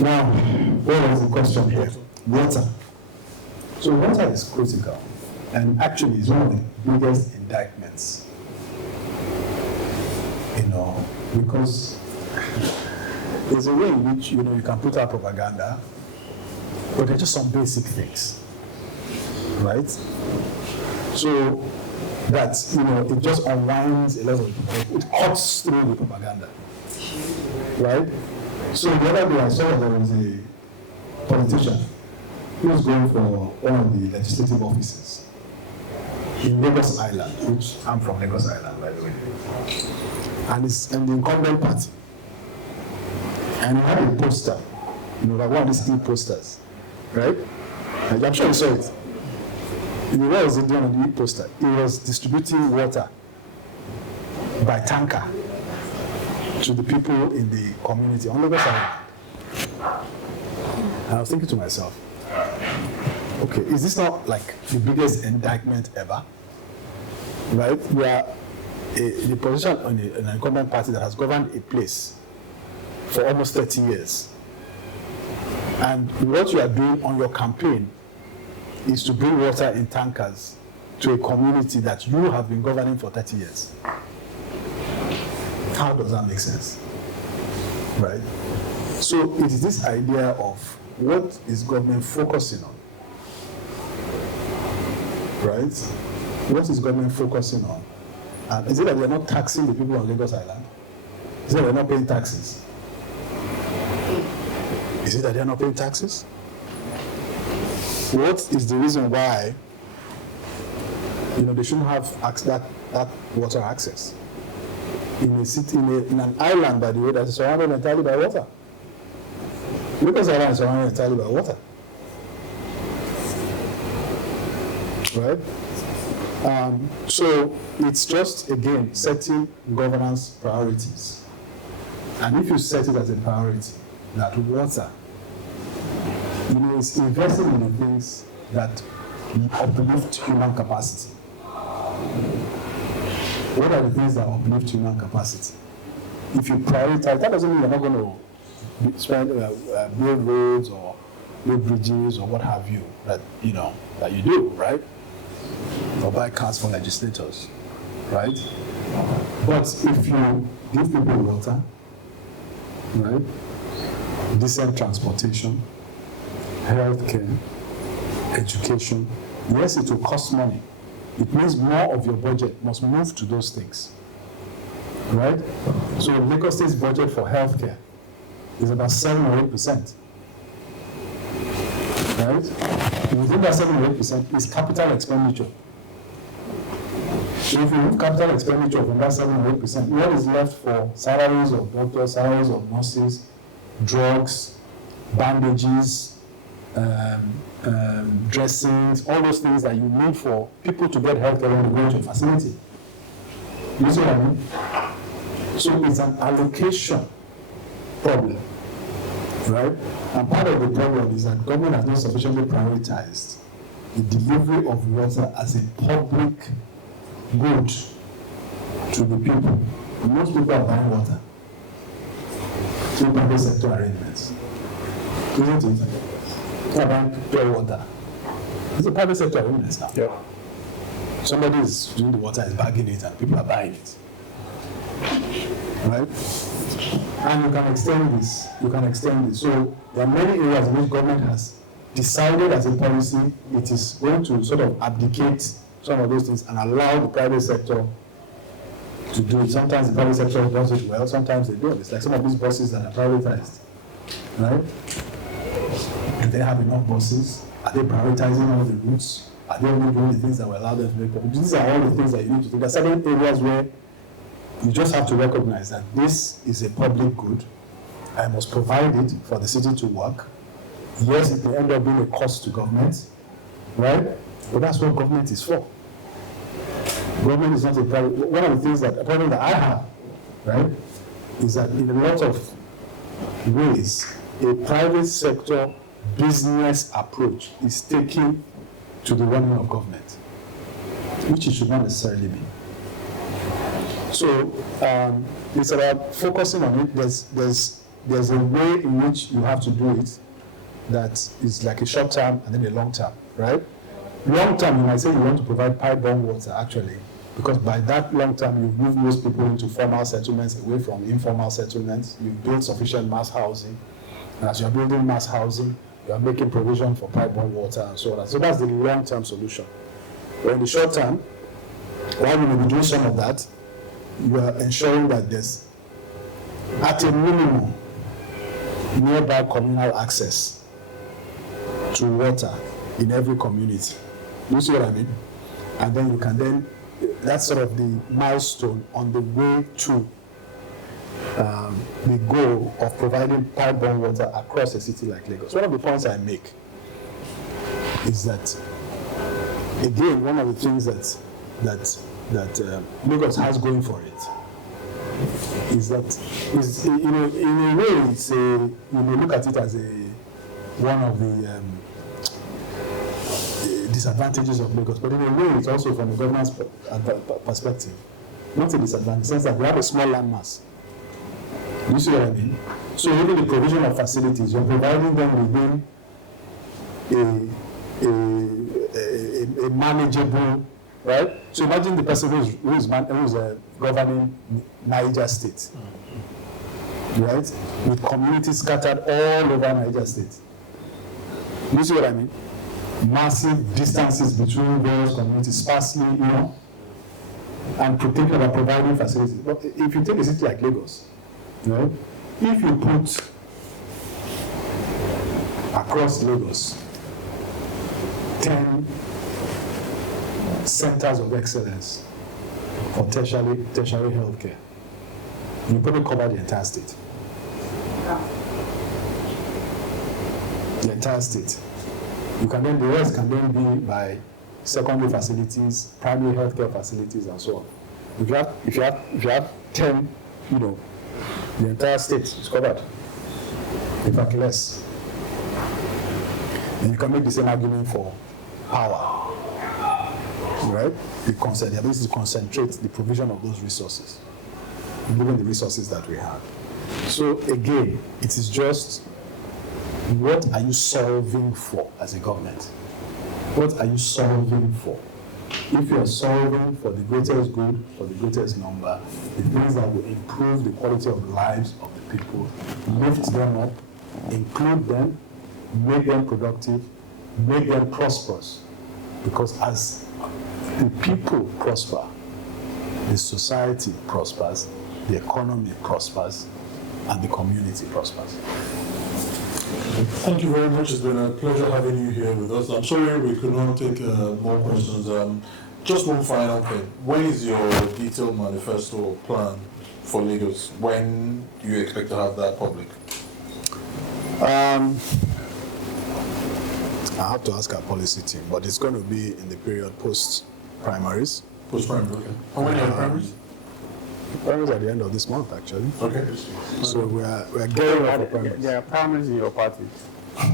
Now, what was the question here? Water. So water is critical, and actually is one of the biggest indictments, because there's a way in which you can put out propaganda, but they're just some basic things, right? So that it just unwinds a lot of people. It cuts through the propaganda, right? So the other day I saw there was a politician who was going for one of the legislative offices, in Lagos Island, which I'm from Lagos Island, by the way, and it's in the incumbent party, and he had a poster, like one of these e-posters, right? And I'm sure you saw it. What was he doing on the e-poster? He was distributing water by tanker to the people in the community on Lagos Island. And I was thinking to myself, okay, is this not like the biggest indictment ever? Right? We are the position on an incumbent party that has governed a place for almost 30 years. And what you are doing on your campaign is to bring water in tankers to a community that you have been governing for 30 years. How does that make sense? Right? So it is this idea of what is government focusing on? Right? What is government focusing on? And is it that they're not taxing the people on Lagos Island? Is it that they're not paying taxes? Is it that they're not paying taxes? What is the reason why they shouldn't have that water access? In a city, in an island, by the way, that is surrounded entirely by water. Lagos Island is surrounded entirely by water. Right? So it's just, again, setting governance priorities. And if you set it as a priority, that water, is investing in the things that uplift human capacity. What are the things that uplift human capacity? If you prioritize, that doesn't mean you're not going to build roads or build bridges or what have you that you do, right? Or buy cars for legislators, right? But if you give people water, right, decent transportation, healthcare, education, yes, it will cost money. It means more of your budget must move to those things, right? So Lagos State's budget for healthcare is about 7 or 8%, right? Within that 7 or 8% is capital expenditure. So if you move capital expenditure from that 7 or 8%, what is left for salaries of doctors, salaries of nurses, drugs, bandages, dressings, all those things that you need for people to get healthcare when they go to a facility. You see what I mean? So it's an allocation problem, right? And part of the problem is that government has not sufficiently prioritized the delivery of water as a public good to the people. And most people are buying water through private sector arrangements. Isn't it? They are buying pure water. It's a private sector arrangement now. Yeah. Somebody is doing the water, is bagging it, and people are buying it. Right? And you can extend this. So there are many areas in which government has decided as a policy it is going to sort of abdicate some of those things and allow the private sector to do it. Sometimes the private sector does it well, sometimes they don't. It's like some of these buses that are privatized. Right? Do they have enough buses? Are they prioritizing all the routes? Are they only doing the things that will allow them to make profit? These are all the things that you need to think. There are certain areas where you just have to recognize that this is a public good. I must provide it for the city to work. Yes, it may end up being a cost to government, right? But that's what government is for. Government is not a private. One of the things a problem that I have, right, is that in a lot of ways, a private sector business approach is taken to the running of government, which it should not necessarily be. So it's about focusing on it. There's a way in which you have to do it that is like a short term and then a long term, right? Long term, you might say you want to provide pipe-borne water, actually, because by that long term, you've moved most people into formal settlements away from informal settlements. You've built sufficient mass housing. And as you're building mass housing, you are making provision for pipe-borne water and so on. So that's the long-term solution. But in the short term, while you may be doing some of that, you are ensuring that there's, at a minimum, nearby communal access to water in every community. You see what I mean? And then you can then, that's sort of the milestone on the way to the goal of providing pipe-borne water across a city like Lagos. One of the points I make is that, again, one of the things that Lagos has going for it is that, in a way, it's you may look at it as one of the disadvantages of Lagos, but in a way, it's also from a governance perspective, not a disadvantage, in the sense that we have a small landmass. You see what I mean? So even the provision of facilities, you're providing them within a manageable, right? So imagine the person who's governing Niger State, right? With communities scattered all over Niger State. You see what I mean? Massive distances between various communities, sparsely, and thinking about providing facilities. But if you take a city like Lagos, right? If you put across Lagos 10 centers of excellence for tertiary healthcare, you probably cover the entire state. The entire state. The rest can then be by secondary facilities, primary healthcare facilities, and so on. If you have 10, the entire state is covered. In fact, less. And you can make the same argument for power, right? The ability to concentrate the provision of those resources, given the resources that we have. So again, it is just, what are you solving for as a government? What are you solving for? If you are solving for the greatest good, for the greatest number, the things that will improve the quality of lives of the people, lift them up, include them, make them productive, make them prosperous. Because as the people prosper, the society prospers, the economy prospers, and the community prospers. Thank you very much. It's been a pleasure having you here with us. I'm sorry we could not take more questions. Just one final thing. When is your detailed manifesto or plan for Lagos? When do you expect to have that public? I have to ask our policy team, but it's going to be in the period post-primaries. Post-primary, okay. How many are primaries? Primaries at the end of this month, actually. Okay. So we're getting ready for primaries. There are primaries in your party.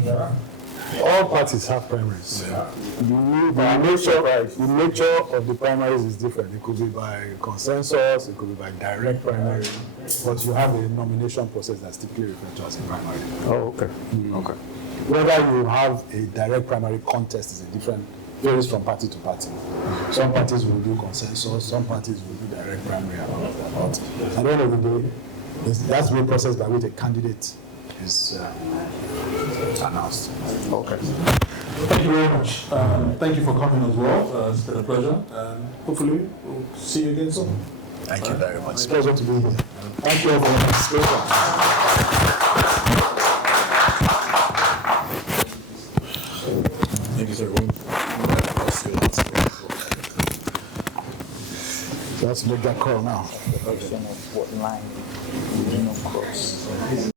Yeah. All parties have primaries. Yeah. The nature of the primaries is different. It could be by consensus, it could be by direct primary, but you have a nomination process that's typically referred to as a primary. Oh, okay. Okay. Whether you have a direct primary contest is varies from party to party. Some parties will do consensus, some parties will do direct primary and all of that. But at the end of the day, that's the process by which a candidate is announced. Okay. Thank you very much. Thank you for coming as well. It's been a pleasure. And hopefully we'll see you again soon. Thank you very much. It's a pleasure to be here. Thank you all for your participation. Thank you, sir. So let's make that call now. What line? Cross.